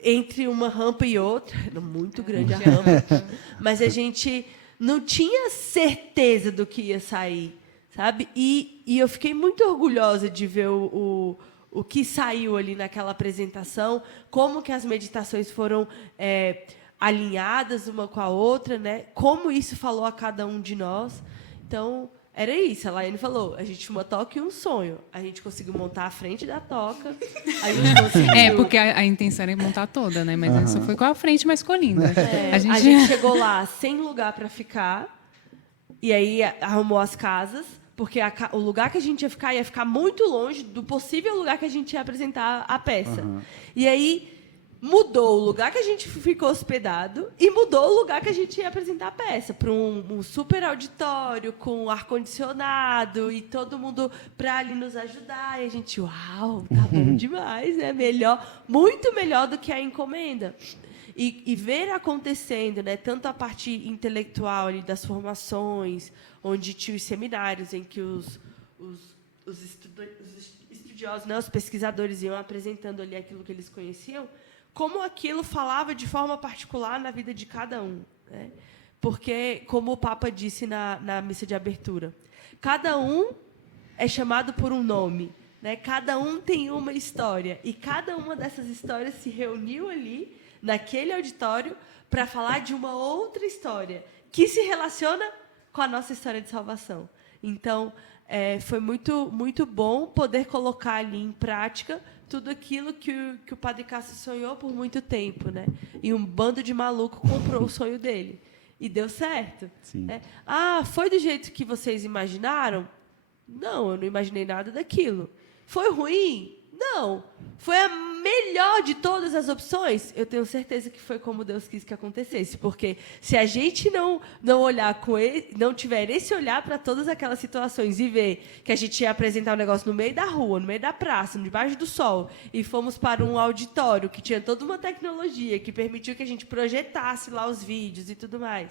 entre uma rampa e outra. Era muito grande a rampa. Mas a gente não tinha certeza do que ia sair, sabe? E eu fiquei muito orgulhosa de ver o que saiu ali naquela apresentação, como que as meditações foram... alinhadas uma com a outra, né? Como isso falou a cada um de nós. Então, era isso. A Laiane falou, a gente tinha uma toca e um sonho. A gente conseguiu montar a frente da toca. A gente conseguiu... porque a intenção era montar toda, né? Mas essa foi com a frente mais colinda. A gente chegou lá sem lugar para ficar. E aí arrumou as casas. Porque o lugar que a gente ia ficar muito longe do possível lugar que a gente ia apresentar a peça. E aí... mudou o lugar que a gente ficou hospedado e mudou o lugar que a gente ia apresentar a peça para um super auditório com ar-condicionado e todo mundo para ali nos ajudar. E a gente, uau, tá bom demais, né? Melhor, muito melhor do que a encomenda. E ver acontecendo, né, tanto a parte intelectual ali das formações, onde tinha os seminários em que os estudiosos, né, os pesquisadores iam apresentando ali aquilo que eles conheciam, como aquilo falava de forma particular na vida de cada um, né? Porque, como o Papa disse na missa de abertura, cada um é chamado por um nome, né? Cada um tem uma história, e cada uma dessas histórias se reuniu ali, naquele auditório, para falar de uma outra história, que se relaciona com a nossa história de salvação. Então, foi muito, muito bom poder colocar ali em prática tudo aquilo que o Padre Cássio sonhou por muito tempo, né? E um bando de maluco comprou o sonho dele. E deu certo. Né? Foi do jeito que vocês imaginaram? Não, eu não imaginei nada daquilo. Foi ruim? Não. Foi a melhor de todas as opções? Eu tenho certeza que foi como Deus quis que acontecesse. Porque se a gente não olhar com ele, não tiver esse olhar para todas aquelas situações e ver que a gente ia apresentar um negócio no meio da rua, no meio da praça, debaixo do sol, e fomos para um auditório que tinha toda uma tecnologia que permitiu que a gente projetasse lá os vídeos e tudo mais.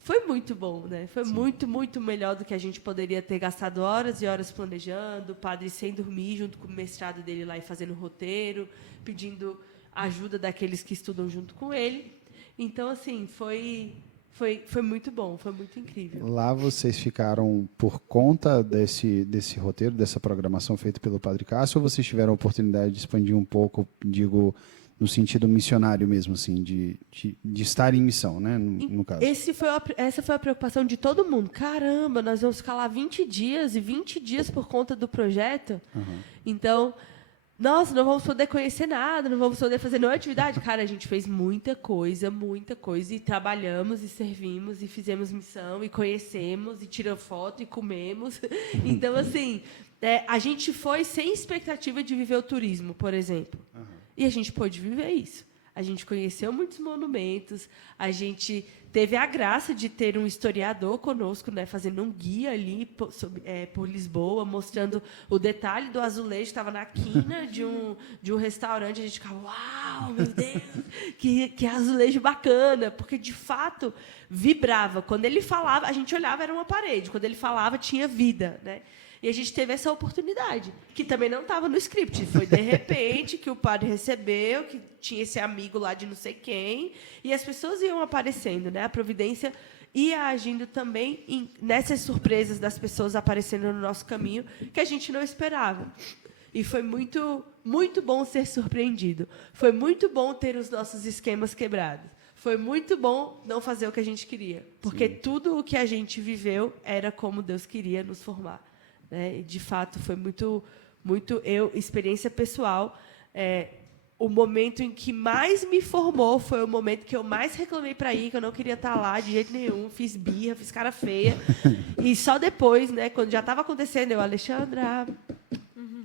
Foi muito bom, né? Foi muito, muito melhor do que a gente poderia ter gastado horas e horas planejando, o padre sem dormir, junto com o mestrado dele lá e fazendo roteiro, pedindo ajuda daqueles que estudam junto com ele. Então, assim, foi muito bom, foi muito incrível. Lá vocês ficaram por conta desse roteiro, dessa programação feita pelo Padre Cássio, ou vocês tiveram a oportunidade de expandir um pouco, digo, no sentido missionário mesmo, assim, de estar em missão, né, no caso. Essa foi a preocupação de todo mundo. Caramba, nós vamos ficar lá 20 dias, e 20 dias por conta do projeto. Então, nossa, não vamos poder conhecer nada, não vamos poder fazer nenhuma atividade. Cara, a gente fez muita coisa, e trabalhamos, e servimos, e fizemos missão, e conhecemos, e tiramos foto, e comemos. Então, assim, a gente foi sem expectativa de viver o turismo, por exemplo. E a gente pôde viver isso. A gente conheceu muitos monumentos, a gente teve a graça de ter um historiador conosco, né, fazendo um guia ali por Lisboa, mostrando o detalhe do azulejo que estava na quina de um restaurante. A gente ficava, uau, meu Deus, que azulejo bacana, porque, de fato, vibrava. Quando ele falava, a gente olhava, era uma parede. Quando ele falava, tinha vida, né? E a gente teve essa oportunidade, que também não estava no script. Foi, de repente, que o padre recebeu, que tinha esse amigo lá de não sei quem, e as pessoas iam aparecendo, né? A providência ia agindo também nessas surpresas das pessoas aparecendo no nosso caminho, que a gente não esperava. E foi muito, muito bom ser surpreendido. Foi muito bom ter os nossos esquemas quebrados. Foi muito bom não fazer o que a gente queria, porque tudo o que a gente viveu era como Deus queria nos formar. De fato, foi muito experiência pessoal. O momento em que mais me formou foi o momento que eu mais reclamei para ir, que eu não queria estar lá de jeito nenhum, fiz birra, fiz cara feia. E só depois, né, quando já estava acontecendo, eu, Alexandra,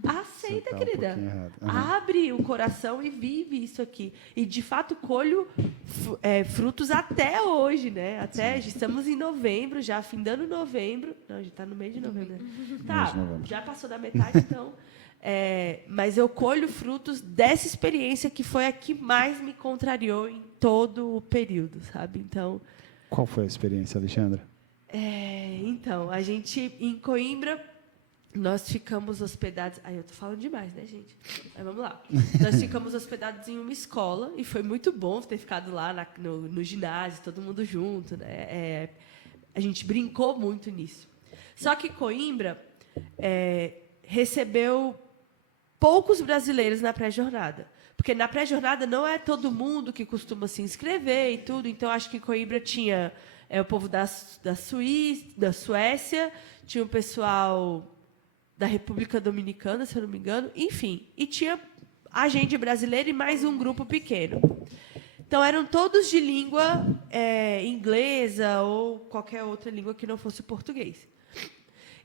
aceita, querida. Abre o coração e vive isso aqui. E, de fato, colho frutos até hoje, né? Estamos em novembro, já findando novembro. Não, a gente está no mês de novembro, né? Tá, já passou da metade, então. Mas eu colho frutos dessa experiência que foi a que mais me contrariou em todo o período, sabe? Então... Qual foi a experiência, Alexandra? Então, a gente, em Coimbra... Nós ficamos hospedados... eu estou falando demais, né, gente? Mas vamos lá. Nós ficamos hospedados em uma escola e foi muito bom ter ficado lá no ginásio, todo mundo junto, né? A gente brincou muito nisso. Só que Coimbra recebeu poucos brasileiros na pré-jornada. Porque na pré-jornada não é todo mundo que costuma se inscrever e tudo. Então, acho que Coimbra tinha o povo da Suécia, tinha o pessoal... da República Dominicana, se eu não me engano, enfim. E tinha a gente brasileira e mais um grupo pequeno. Então, eram todos de língua inglesa ou qualquer outra língua que não fosse o português.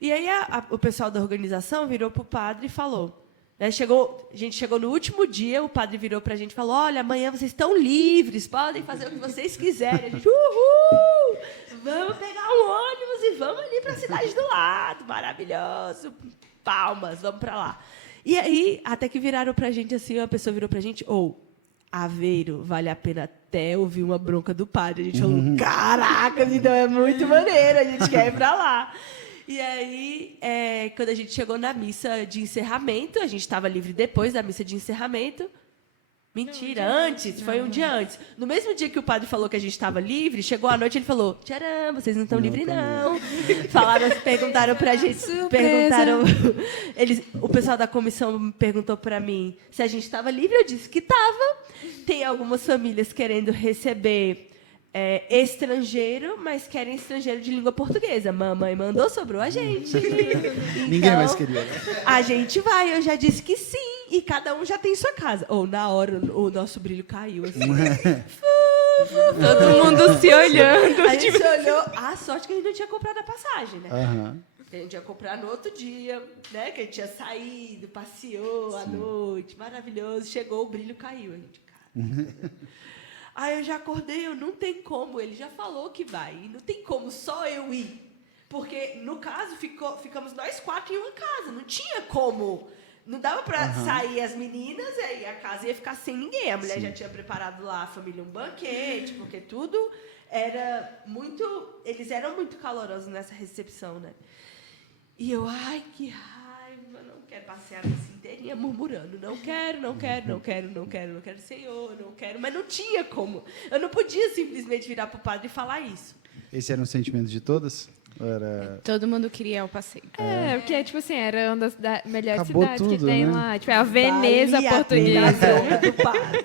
E aí o pessoal da organização virou para o padre e falou... Né, a gente chegou no último dia, o padre virou para a gente e falou, olha, amanhã vocês estão livres, podem fazer o que vocês quiserem. A gente, uhul! Vamos pegar um ônibus e vamos ali para a cidade do lado, maravilhoso, palmas, vamos para lá. E aí, até que viraram para a gente assim, uma pessoa virou para a gente, Aveiro, vale a pena até ouvir uma bronca do padre. A gente falou, caracas, então é muito maneiro, a gente quer ir para lá. E aí, quando a gente chegou na missa de encerramento, a gente estava livre depois da missa de encerramento. Mentira, antes, foi um dia antes. No mesmo dia que o padre falou que a gente estava livre, chegou a noite, ele falou, tcharam, vocês não estão livres, não. Perguntaram pra gente, o pessoal da comissão perguntou para mim se a gente estava livre, eu disse que estava. Tem algumas famílias querendo receber estrangeiro, mas querem estrangeiro de língua portuguesa. Mamãe mandou, sobrou a gente. Ninguém mais queria, né? A gente vai, eu já disse que sim, e cada um já tem sua casa. Na hora, o nosso brilho caiu, assim. Todo mundo se olhando. A gente olhou, a sorte que a gente não tinha comprado a passagem, né? A gente ia comprar no outro dia, né? Que a gente tinha saído, passeou à noite, maravilhoso. Chegou, o brilho caiu. A gente, cara... Aí eu já acordei, não tem como, ele já falou que vai, e não tem como só eu ir. Porque, no caso, ficamos nós 4 em uma casa, não tinha como. Não dava para sair as meninas, e aí a casa ia ficar sem ninguém. A mulher já tinha preparado lá a família um banquete, porque tudo era muito... Eles eram muito calorosos nessa recepção, né? E eu, ai, que raiva, não quero passear a missa inteirinha murmurando. Não quero, Senhor, não quero. Mas não tinha como. Eu não podia simplesmente virar para o padre e falar isso. Esse era um sentimento de todas? Todo mundo queria o passeio. Porque, tipo assim, era uma das melhores Acabou cidades tudo, que tem né? lá. Tipo, é a Veneza Bahia, portuguesa. Zona do Padre.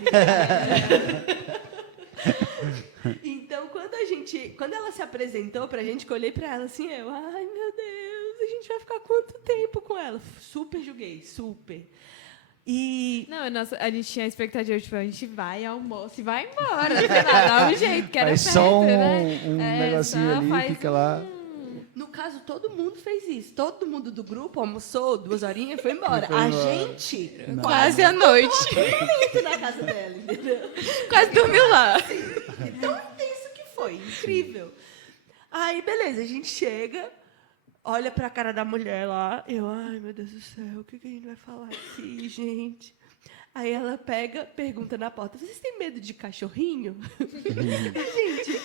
Então, quando ela se apresentou pra gente, que eu olhei pra ela assim, ai meu Deus, a gente vai ficar quanto tempo com ela? Super julguei, super. E Não, a gente tinha a expectativa, tipo, a gente vai, almoça e vai embora. Sei lá, dá um jeito, que era Faz perto, só né? um negocinho só ali, faz fica lá. no caso, todo mundo fez isso. Todo mundo do grupo almoçou 2 horinhas e foi embora. Foi A embora. gente Quase à noite. muito na casa dela, entendeu? Quase dormiu lá. Tão intenso que foi, incrível. Aí, beleza, a gente chega, olha pra cara da mulher lá, ai, meu Deus do céu, o que a gente vai falar aqui, gente? Aí ela pergunta na porta, vocês têm medo de cachorrinho? Gente,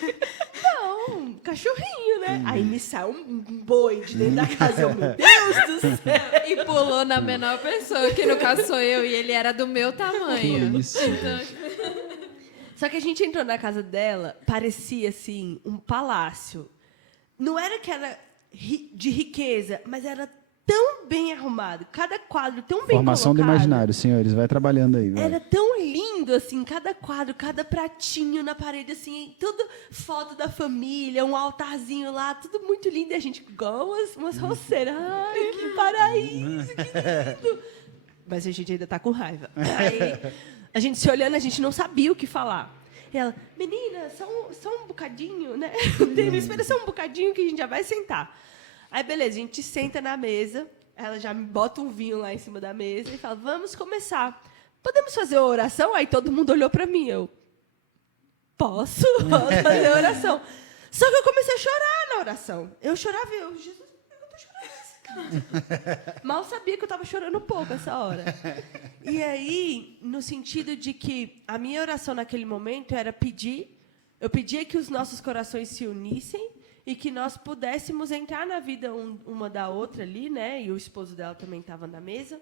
não, cachorrinho, né? Aí me sai um boi de dentro da casa, meu Deus do céu! E pulou na menor pessoa, que no caso sou eu, e ele era do meu tamanho. Que isso. Então, Só que a gente entrou na casa dela, parecia assim, um palácio. Não era que era de riqueza, mas era tão bem arrumado. Cada quadro tão bem Formação do colocado. imaginário, senhores. Vai trabalhando aí. Vai. Era tão lindo, assim, cada quadro, cada pratinho na parede, assim, tudo foto da família, um altarzinho lá, tudo muito lindo. E a gente, igual umas roceiras. Ai, que paraíso, que lindo. Mas a gente ainda tá com raiva. Aí, a gente se olhando, a gente não sabia o que falar. E ela, menina, só um bocadinho, né? Me espera só um bocadinho que a gente já vai sentar. Aí, beleza, a gente senta na mesa, ela já me bota um vinho lá em cima da mesa e fala, vamos começar. Podemos fazer a oração? Aí todo mundo olhou para mim, eu, posso fazer a oração. Só que eu comecei a chorar na oração. Eu chorava e eu, Jesus, eu tô chorando. Mal sabia que eu estava chorando pouco essa hora. E aí, no sentido de que a minha oração naquele momento era eu pedia que os nossos corações se unissem e que nós pudéssemos entrar na vida uma da outra ali, né? E o esposo dela também estava na mesa,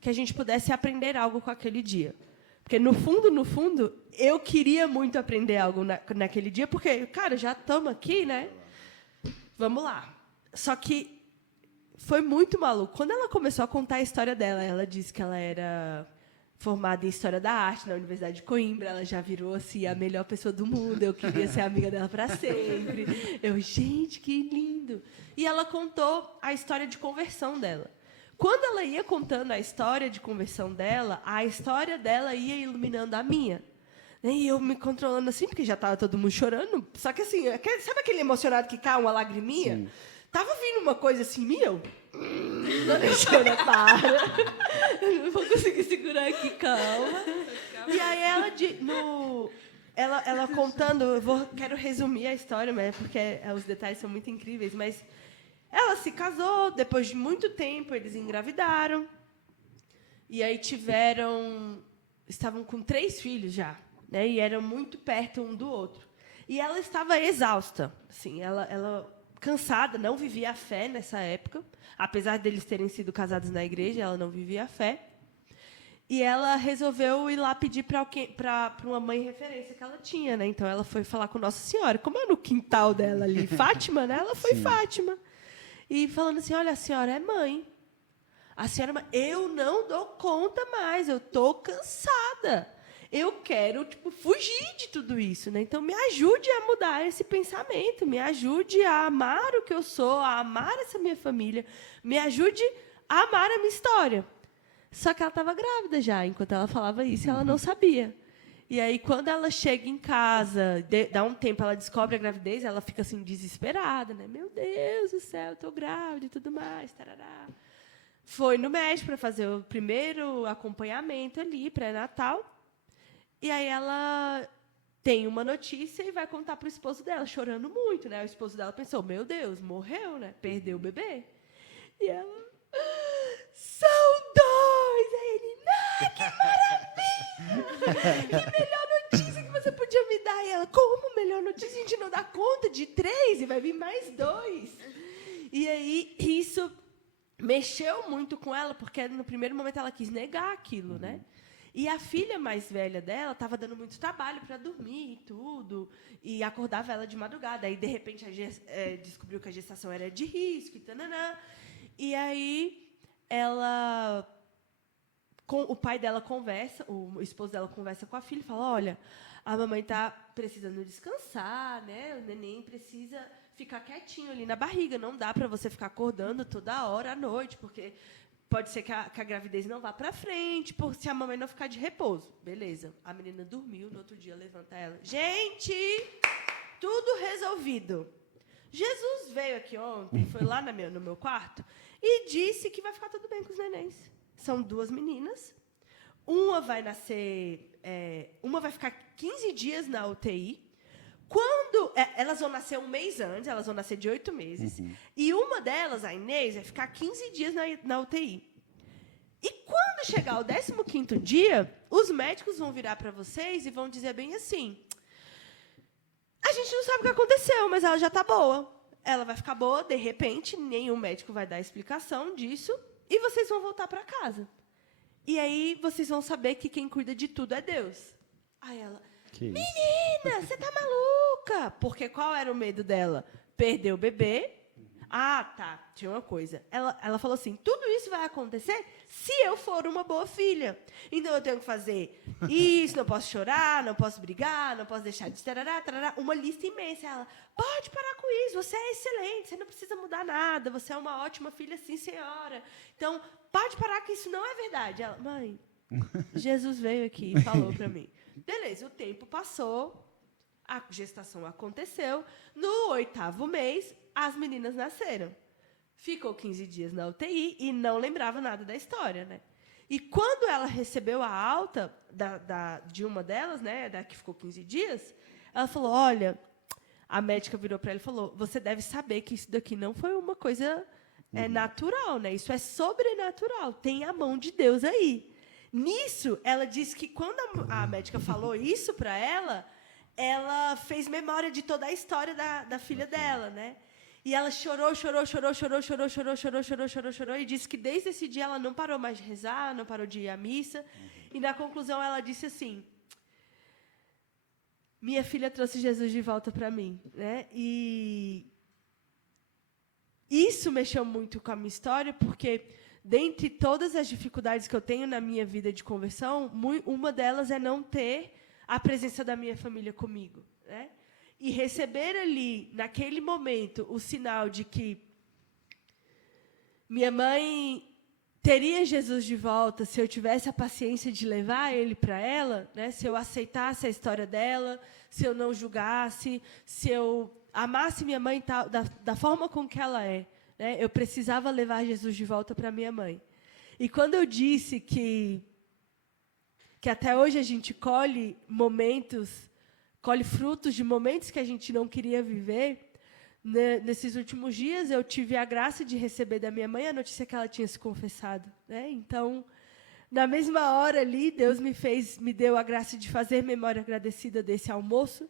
que a gente pudesse aprender algo com aquele dia. Porque, no fundo, eu queria muito aprender algo naquele dia, porque, cara, já estamos aqui, né? Vamos lá. Só que foi muito maluco. Quando ela começou a contar a história dela, ela disse que ela era formada em História da Arte na Universidade de Coimbra, ela já virou assim a melhor pessoa do mundo, eu queria ser amiga dela para sempre. Eu, gente, que lindo. E ela contou a história de conversão dela. Quando ela ia contando a história de conversão dela, a história dela ia iluminando a minha. E eu me controlando assim, porque já estava todo mundo chorando. Só que assim, sabe aquele emocionado que cai uma lagriminha? Sim. Tava vindo uma coisa assim, meu... Dona Xana, para. Eu não vou conseguir segurar aqui, calma. E aí ela contando, quero resumir a história, porque os detalhes são muito incríveis, mas ela se casou, depois de muito tempo eles engravidaram, e aí estavam com 3 filhos já, né, e eram muito perto um do outro. E ela estava exausta, assim, ela cansada, não vivia a fé nessa época. Apesar deles terem sido casados na igreja, ela não vivia a fé. E ela resolveu ir lá pedir para uma mãe referência que ela tinha, né? Então ela foi falar com Nossa Senhora. Como é no quintal dela ali, Fátima, né? Ela foi Sim. Fátima. E falando assim, olha, a senhora é mãe. A senhora, eu não dou conta mais, eu estou cansada. Eu quero fugir de tudo isso, né? Então, me ajude a mudar esse pensamento, me ajude a amar o que eu sou, a amar essa minha família, me ajude a amar a minha história. Só que ela estava grávida já, enquanto ela falava isso, ela não sabia. E aí, quando ela chega em casa, dá um tempo, ela descobre a gravidez, ela fica assim, desesperada, né? Meu Deus do céu, eu estou grávida e tudo mais, tarará. Foi no médico para fazer o primeiro acompanhamento ali, pré-natal. E aí ela tem uma notícia e vai contar para o esposo dela, chorando muito, né? O esposo dela pensou, meu Deus, morreu, né? Perdeu o bebê. E ela, são 2! Aí ele, que maravilha! Que melhor notícia que você podia me dar. E ela, como melhor notícia? A gente não dá conta de 3 e vai vir mais 2. E aí isso mexeu muito com ela, porque no primeiro momento ela quis negar aquilo, né? E a filha mais velha dela estava dando muito trabalho para dormir e tudo, e acordava ela de madrugada. Aí, de repente, descobriu que a gestação era de risco, e tananã. E aí, o pai dela conversa, o esposo dela conversa com a filha e fala, olha, a mamãe está precisando descansar, né? O neném precisa ficar quietinho ali na barriga, não dá para você ficar acordando toda hora à noite, porque pode ser que a gravidez não vá para frente, se a mamãe não ficar de repouso. Beleza, a menina dormiu, no outro dia levanta ela. Gente, tudo resolvido. Jesus veio aqui ontem, foi lá no meu quarto, e disse que vai ficar tudo bem com os nenéns. São 2 meninas. Uma vai nascer... uma vai ficar 15 dias na UTI. Elas vão nascer um mês antes, elas vão nascer de 8 meses. E uma delas, a Inês, vai ficar 15 dias na UTI. E quando chegar o 15º dia, os médicos vão virar para vocês e vão dizer bem assim, a gente não sabe o que aconteceu, mas ela já está boa. Ela vai ficar boa, de repente, nenhum médico vai dar explicação disso, e vocês vão voltar para casa. E aí vocês vão saber que quem cuida de tudo é Deus. Aí ela, menina, você tá maluca? Porque qual era o medo dela? Perder o bebê. Ah, tá, tinha uma coisa. Ela falou assim, tudo isso vai acontecer se eu for uma boa filha. Então eu tenho que fazer isso, não posso chorar, não posso brigar, não posso deixar de tarará, uma lista imensa. Ela, pode parar com isso, você é excelente, você não precisa mudar nada, você é uma ótima filha, sim, senhora. Então, pode parar que isso não é verdade. Ela, mãe, Jesus veio aqui e falou para mim. Beleza, o tempo passou, a gestação aconteceu, no 8º mês, as meninas nasceram. Ficou 15 dias na UTI e não lembrava nada da história, né? E quando ela recebeu a alta de uma delas, né, da que ficou 15 dias, ela falou, olha, a médica virou para ela e falou, você deve saber que isso daqui não foi uma coisa natural, né? Isso é sobrenatural, tem a mão de Deus aí. Nisso, ela disse que quando a médica falou isso para ela fez memória de toda a história da filha dela, né? E ela chorou e disse que desde esse dia ela não parou mais de rezar, não parou de ir à missa. E na conclusão ela disse assim: minha filha trouxe Jesus de volta para mim, né? E isso mexeu muito com a minha história, porque dentre todas as dificuldades que eu tenho na minha vida de conversão, uma delas é não ter a presença da minha família comigo, né? E receber ali, naquele momento, o sinal de que minha mãe teria Jesus de volta se eu tivesse a paciência de levar ele para ela, né? Se eu aceitasse a história dela, se eu não julgasse, se eu amasse minha mãe da forma com que ela é, né? Eu precisava levar Jesus de volta para minha mãe. E quando eu disse que até hoje a gente colhe frutos de momentos que a gente não queria viver, né? Nesses últimos dias eu tive a graça de receber da minha mãe a notícia que ela tinha se confessado, né? Então, na mesma hora ali, Deus me deu a graça de fazer memória agradecida desse almoço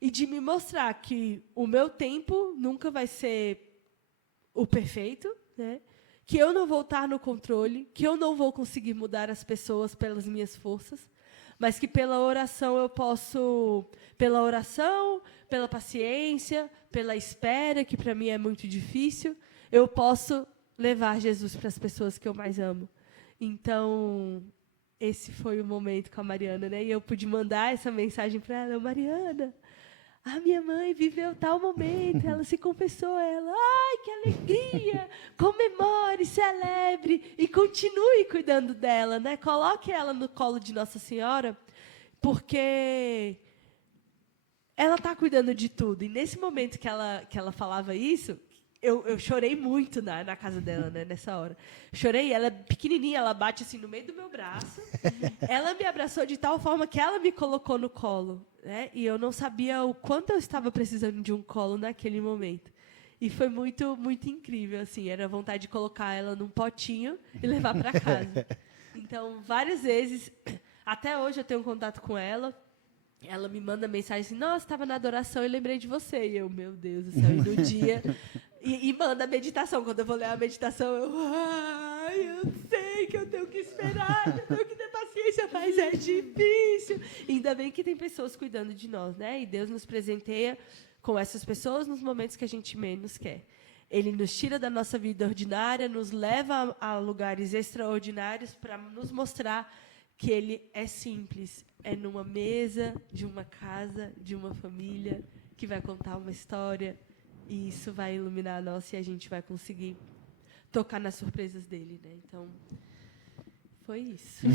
e de me mostrar que o meu tempo nunca vai ser o perfeito, né? Que eu não vou estar no controle, que eu não vou conseguir mudar as pessoas pelas minhas forças, mas que pela oração eu posso, pela paciência, pela espera, que para mim é muito difícil, eu posso levar Jesus para as pessoas que eu mais amo. Então, esse foi o momento com a Mariana, né? E eu pude mandar essa mensagem para ela: Mariana, a minha mãe viveu tal momento, ela se confessou, ai, que alegria, comemore, celebre e continue cuidando dela, né? Coloque ela no colo de Nossa Senhora, porque ela está cuidando de tudo. E nesse momento que ela falava isso, eu chorei muito na casa dela, né, nessa hora. Chorei, ela é pequenininha, ela bate assim no meio do meu braço. Ela me abraçou de tal forma que ela me colocou no colo, né? E eu não sabia o quanto eu estava precisando de um colo naquele momento. E foi muito, muito incrível, assim. Era vontade de colocar ela num potinho e levar para casa. Então, várias vezes, até hoje eu tenho contato com ela. Ela me manda mensagem assim: nossa, estava na adoração e lembrei de você. E eu, meu Deus do céu, e no dia... E manda a meditação. Quando eu vou ler a meditação, eu sei que eu tenho que esperar, eu tenho que ter paciência difícil, mas é difícil. Ainda bem que tem pessoas cuidando de nós, né? E Deus nos presenteia com essas pessoas nos momentos que a gente menos quer. Ele nos tira da nossa vida ordinária, nos leva a lugares extraordinários para nos mostrar que ele é simples. É numa mesa, de uma casa, de uma família, que vai contar uma história. E isso vai iluminar a nossa e a gente vai conseguir tocar nas surpresas dele, né? Então, foi isso.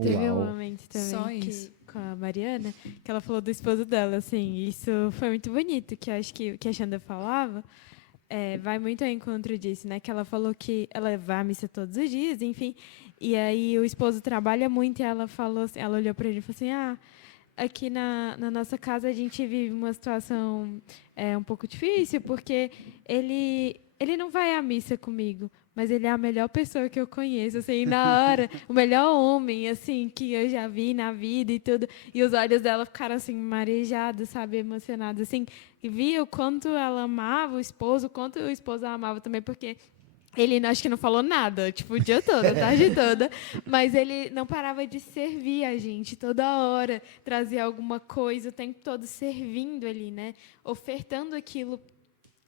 Teve Uau. um momento também Só isso. com a Mariana, que ela falou do esposo dela, assim, isso foi muito bonito, que eu acho que o que a Xanda falava vai muito ao encontro disso, né? Que ela falou que ela vai à missa todos os dias, enfim, e aí o esposo trabalha muito e ela falou assim, ela olhou para ele e falou assim, aqui na nossa casa a gente vive uma situação um pouco difícil, porque ele não vai à missa comigo, mas ele é a melhor pessoa que eu conheço, assim, na hora, o melhor homem, assim, que eu já vi na vida e tudo. E os olhos dela ficaram, assim, marejados, sabe, emocionados, assim. E via o quanto ela amava o esposo, o quanto o esposo a amava também, porque ele acho que não falou nada, tipo, o dia todo, a tarde toda, mas ele não parava de servir a gente toda hora, trazia alguma coisa, o tempo todo servindo ali, né? Ofertando aquilo,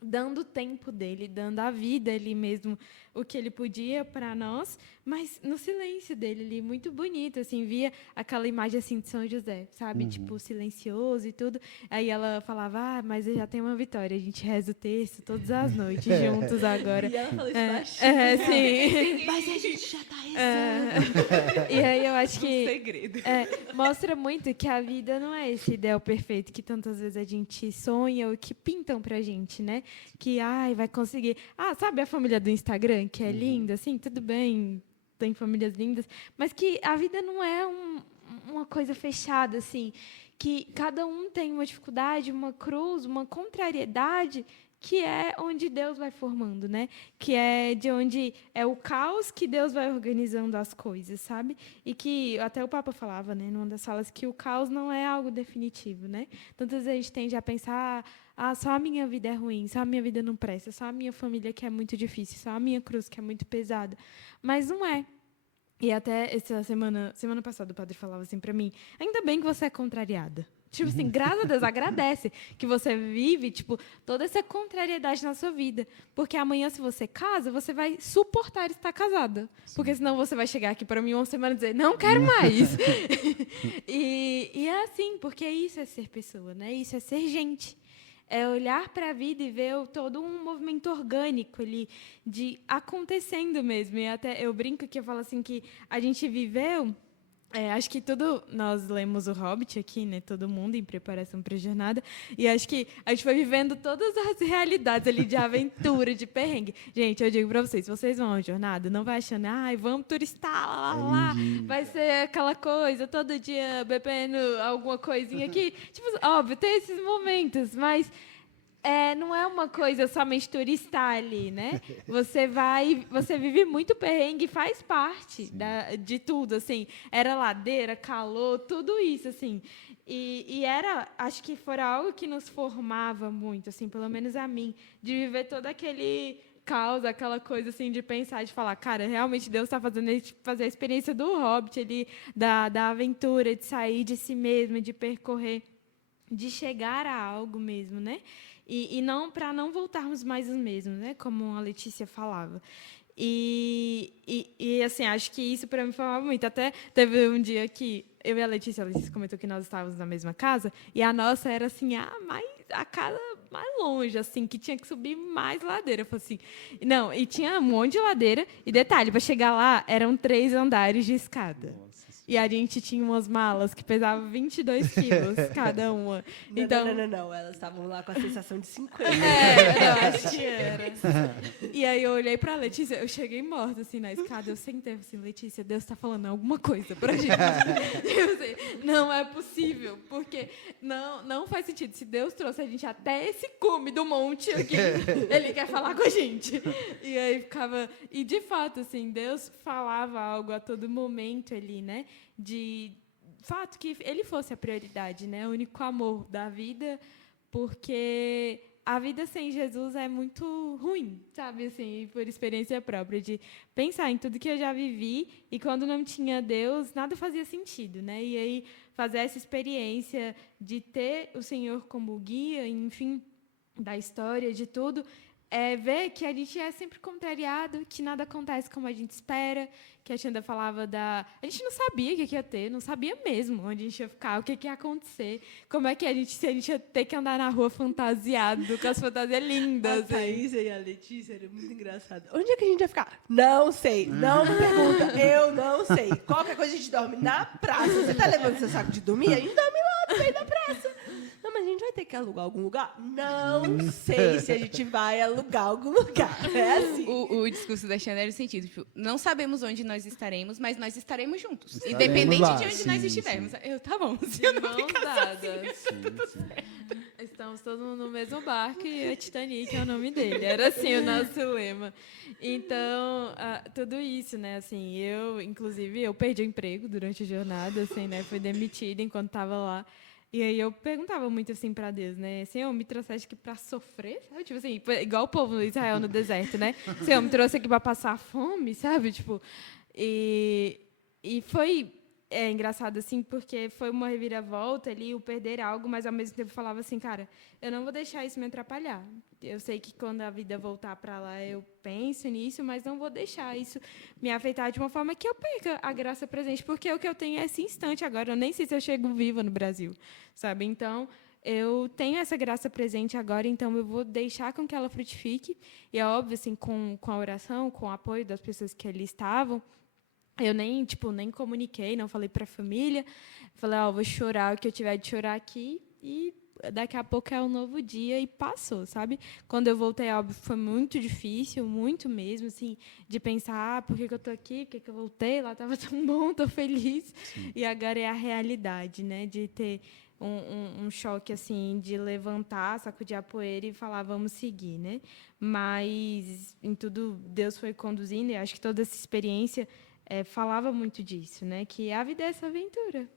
dando o tempo dele, dando a vida ali mesmo, o que ele podia para nós, mas no silêncio dele ali, muito bonito, assim, via aquela imagem assim de São José, sabe, tipo, silencioso e tudo. Aí ela falava, mas eu já tenho uma vitória, a gente reza o texto todas as noites juntos agora. E ela falou isso baixinho. Sim. Mas a gente já está rezando. E aí eu acho que segredo. mostra muito que a vida não é esse ideal perfeito que tantas vezes a gente sonha ou que pintam pra gente, né? Que, vai conseguir. Sabe a família do Instagram, que é linda, assim, tudo bem, tem famílias lindas, mas que a vida não é uma coisa fechada, assim, que cada um tem uma dificuldade, uma cruz, uma contrariedade, que é onde Deus vai formando, né? Que é de onde é o caos que Deus vai organizando as coisas, sabe? E que até o Papa falava, né, numa das falas, que o caos não é algo definitivo, né? Tantas vezes a gente tende a pensar, só a minha vida é ruim, só a minha vida não presta, só a minha família que é muito difícil, só a minha cruz que é muito pesada. Mas não é. E até essa semana passada o padre falava assim para mim, ainda bem que você é contrariada. Tipo assim, graças a Deus, agradece que você vive, tipo, toda essa contrariedade na sua vida. Porque amanhã, se você casa, você vai suportar estar casada. Porque senão você vai chegar aqui para mim uma semana e dizer, não quero mais. e é assim, porque isso é ser pessoa, né? Isso é ser gente. É olhar para a vida e ver todo um movimento orgânico ali, de acontecendo mesmo. E até eu brinco que eu falo assim que a gente viveu... acho que nós lemos o Hobbit aqui, né? Todo mundo em preparação para a jornada. E acho que a gente foi vivendo todas as realidades ali de aventura, de perrengue. Gente, eu digo para vocês, se vocês vão à jornada, não vai achando, vamos turistar lá. Vai ser aquela coisa, todo dia bebendo alguma coisinha aqui. Tipo, óbvio, tem esses momentos, mas... não é uma coisa somente turistar ali, né? Você vive muito perrengue, faz parte de tudo, assim. Era ladeira, calor, tudo isso, assim. E acho que foi algo que nos formava muito, assim, pelo menos a mim, de viver todo aquele caos, aquela coisa, assim, de pensar, de falar, cara, realmente Deus está fazendo a gente fazer a experiência do Hobbit ali, da aventura, de sair de si mesmo, de percorrer, de chegar a algo mesmo, né? E não para não voltarmos mais os mesmos, né? Como a Letícia falava. E assim, acho que isso para mim foi muito. Até teve um dia que eu e a Letícia comentou que nós estávamos na mesma casa e a nossa era assim, a casa mais longe, assim, que tinha que subir mais ladeira. Eu falei assim, não, e tinha um monte de ladeira e detalhe, para chegar lá eram 3 andares de escada. E a gente tinha umas malas que pesavam 22 quilos cada uma. Não. Elas estavam lá com a sensação de 50. Eu acho que era. E aí eu olhei pra Letícia, eu cheguei morta, assim, na escada. Eu sentei assim, Letícia, Deus tá falando alguma coisa pra gente. Eu sei, não é possível, porque não faz sentido. Se Deus trouxe a gente até esse cume do monte aqui, Ele quer falar com a gente. E aí ficava... E, de fato, assim, Deus falava algo a todo momento ali, né? De fato que ele fosse a prioridade, né? O único amor da vida, porque a vida sem Jesus é muito ruim, sabe, assim, por experiência própria, de pensar em tudo que eu já vivi e quando não tinha Deus, nada fazia sentido, né? E aí fazer essa experiência de ter o Senhor como guia, enfim, da história, de tudo, é ver que a gente é sempre contrariado, que nada acontece como a gente espera, que a Xanda falava da... A gente não sabia o que ia ter, não sabia mesmo onde a gente ia ficar, o que ia acontecer, como é que se a gente ia ter que andar na rua fantasiado, com as fantasias lindas. A Thaís e a Letícia era muito engraçado. Onde é que a gente ia ficar? Não sei, não me pergunta, eu não sei. Qualquer coisa a gente dorme na praça. Você tá levando seu saco de dormir? A gente dorme lá no meio da praça. Não, mas a gente vai ter que alugar algum lugar? Não sei se a gente vai alugar algum lugar. É assim. O discurso da Xana era o sentido, tipo, não sabemos onde nós estaremos, mas nós estaremos juntos. Estaremos Independente lá, de onde sim, nós estivermos. sim. Tá bom. Se De eu não mãos ficar dadas. Sim. Estamos todos no mesmo barco e a Titanic é o nome dele. Era assim o nosso lema. Então, tudo isso, né? Assim, inclusive, eu perdi o emprego durante a jornada, assim, né? Fui demitida enquanto estava lá. E aí eu perguntava muito assim para Deus, né? Senhor, me trouxeste aqui para sofrer, sabe? Tipo assim, igual o povo de Israel no deserto, né? Senhor, me trouxe aqui para passar fome, sabe? Tipo, e foi engraçado assim, porque foi uma reviravolta ali, o perder algo, mas ao mesmo tempo falava assim, cara, eu não vou deixar isso me atrapalhar. Eu sei que quando a vida voltar para lá, eu penso nisso, mas não vou deixar isso me afetar de uma forma que eu perca a graça presente, porque o que eu tenho é esse instante agora. Eu nem sei se eu chego viva no Brasil, sabe? Então, eu tenho essa graça presente agora, então eu vou deixar com que ela frutifique. E é óbvio, assim, com a oração, com o apoio das pessoas que ali estavam, eu nem comuniquei, não falei para a família. Falei, vou chorar o que eu tiver de chorar aqui e daqui a pouco é um novo dia e passou, sabe? Quando eu voltei, óbvio, foi muito difícil, muito mesmo, assim, de pensar, por que eu estou aqui, por que eu voltei, lá estava tão bom, estou feliz. Sim. E agora é a realidade, né? De ter um choque, assim, de levantar, sacudir a poeira e falar, vamos seguir, né? Mas, em tudo, Deus foi conduzindo, e acho que toda essa experiência falava muito disso, né? Que a vida é essa aventura.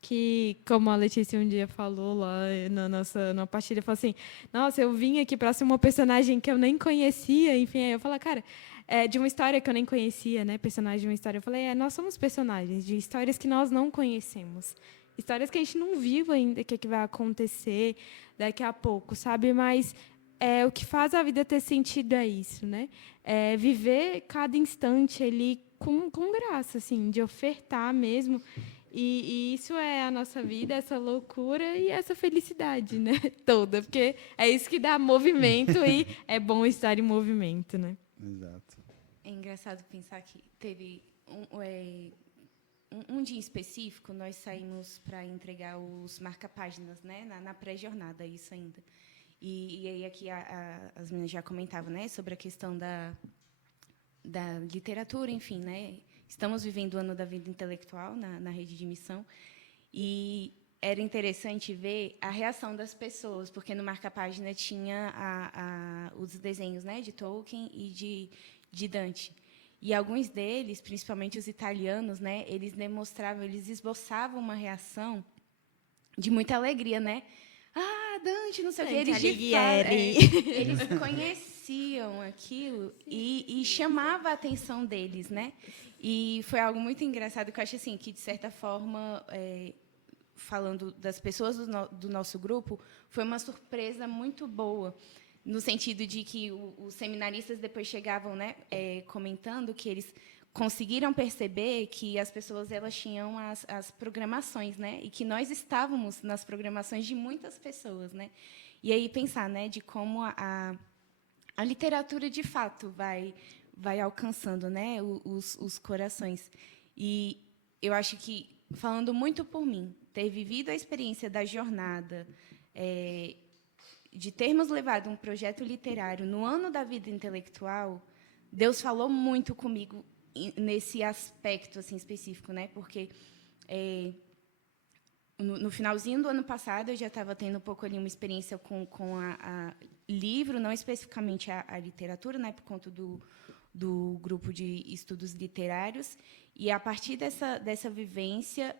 Que, como a Letícia um dia falou lá na partilha, falou assim, nossa, eu vim aqui para ser uma personagem que eu nem conhecia, enfim, aí eu falo, cara, de uma história que eu nem conhecia, né, personagem de uma história, eu falei, nós somos personagens de histórias que nós não conhecemos, histórias que a gente não viu ainda, o que vai acontecer daqui a pouco, sabe, mas o que faz a vida ter sentido é isso, né, viver cada instante ali com graça, assim, de ofertar mesmo. E isso é a nossa vida, essa loucura e essa felicidade, né? Toda, porque é isso que dá movimento e é bom estar em movimento, né? Exato. É engraçado pensar que teve um dia específico, nós saímos para entregar os marca-páginas, né? Na pré-jornada, isso ainda. E aí aqui as meninas já comentavam, né? Sobre a questão da literatura, enfim, né? Estamos vivendo o ano da vida intelectual na rede de missão e era interessante ver a reação das pessoas, porque no marca-página tinha os desenhos, né, de Tolkien e de Dante. E alguns deles, principalmente os italianos, né, eles esboçavam uma reação de muita alegria, né? Dante, não sei o que. Eles conheciam aquilo e chamava a atenção deles, né? E foi algo muito engraçado que eu acho assim que de certa forma, falando das pessoas do nosso grupo, foi uma surpresa muito boa, no sentido de que os seminaristas depois chegavam, né, comentando que eles conseguiram perceber que as pessoas elas tinham as programações, né, e que nós estávamos nas programações de muitas pessoas, né, e aí pensar, né, de como a literatura de fato vai alcançando, né, os corações. E eu acho que, falando muito por mim, ter vivido a experiência da jornada, de termos levado um projeto literário no ano da vida intelectual, Deus falou muito comigo nesse aspecto assim específico, né? Porque no finalzinho do ano passado eu já estava tendo um pouco ali uma experiência com a livro, não especificamente a literatura, né? Por conta do grupo de estudos literários, e a partir dessa vivência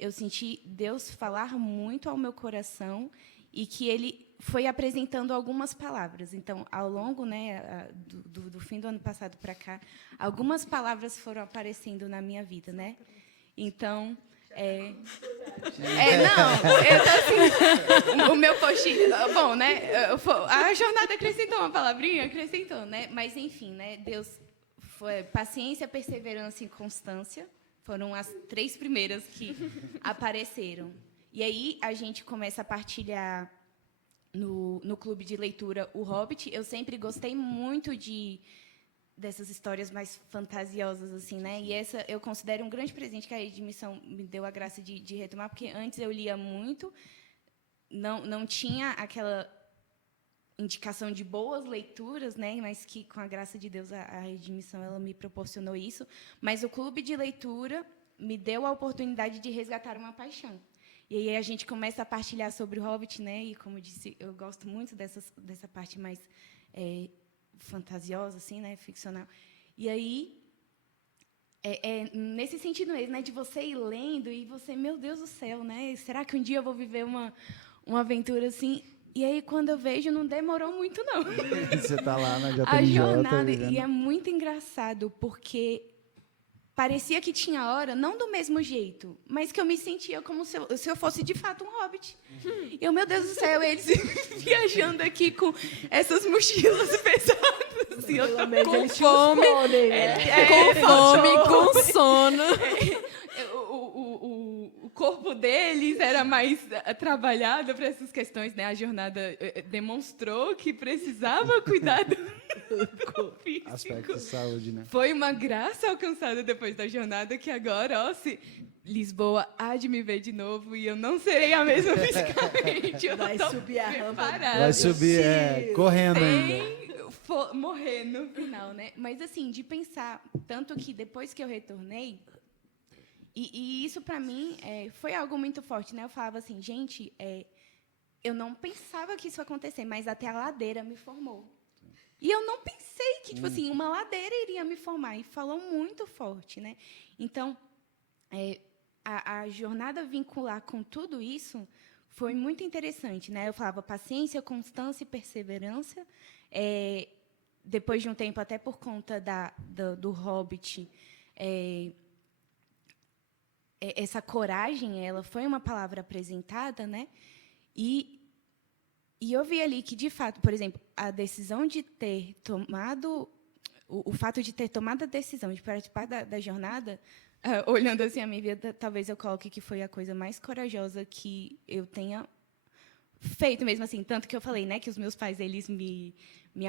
eu senti Deus falar muito ao meu coração e que Ele foi apresentando algumas palavras. Então, ao longo, né, do fim do ano passado para cá, algumas palavras foram aparecendo na minha vida, né? Então, não, eu tô assim, o meu postinho, bom, né? A jornada acrescentou uma palavrinha, acrescentou, né? Mas enfim, né? Deus foi paciência, perseverança e constância. Foram as 3 primeiras que apareceram. E aí a gente começa a partilhar no clube de leitura O Hobbit. Eu sempre gostei muito dessas histórias mais fantasiosas, assim, né? E essa eu considero um grande presente que a Rede de Missão me deu a graça de retomar, porque antes eu lia muito, não tinha aquela indicação de boas leituras, né? Mas que, com a graça de Deus, a Rede de Missão ela me proporcionou isso. Mas o clube de leitura me deu a oportunidade de resgatar uma paixão. E aí a gente começa a partilhar sobre o Hobbit, né? E, como eu disse, eu gosto muito dessa parte mais fantasiosa, assim, né? Ficcional. E aí, nesse sentido mesmo, né? De você ir lendo e você, meu Deus do céu, né? Será que um dia eu vou viver uma aventura assim? E aí, quando eu vejo, não demorou muito, não. Você está lá na JMJ. A jornada, e é muito engraçado, porque parecia que tinha hora, não do mesmo jeito, mas que eu me sentia como se eu fosse, de fato, um hobbit. E eu, meu Deus do céu, eles viajando aqui com essas mochilas pesadas. Assim, Com fome, Com fome, com sono. O corpo deles era mais trabalhado para essas questões, né? A jornada demonstrou que precisava cuidar do corpo físico. Aspecto de saúde, né? Foi uma graça alcançada depois da jornada que agora, se Lisboa há de me ver de novo e eu não serei a mesma fisicamente. Vai subir a rampa. Vai subir, correndo ainda. Morrer no final, né? Mas, assim, de pensar, tanto que depois que eu retornei, e isso, para mim, foi algo muito forte, né? Eu falava assim, gente, eu não pensava que isso ia acontecer, mas até a ladeira me formou. E eu não pensei que, tipo assim, uma ladeira iria me formar. E falou muito forte, né? Então, a jornada vincular com tudo isso foi muito interessante, né? Eu falava paciência, constância e perseverança. Depois de um tempo, até por conta do Hobbit, essa coragem, ela foi uma palavra apresentada, né? E eu vi ali que, de fato, por exemplo, a decisão de ter tomado, o fato de ter tomado a decisão de participar da jornada, olhando assim a minha vida, talvez eu coloque que foi a coisa mais corajosa que eu tenha feito mesmo, assim, tanto que eu falei, né, que os meus pais, eles me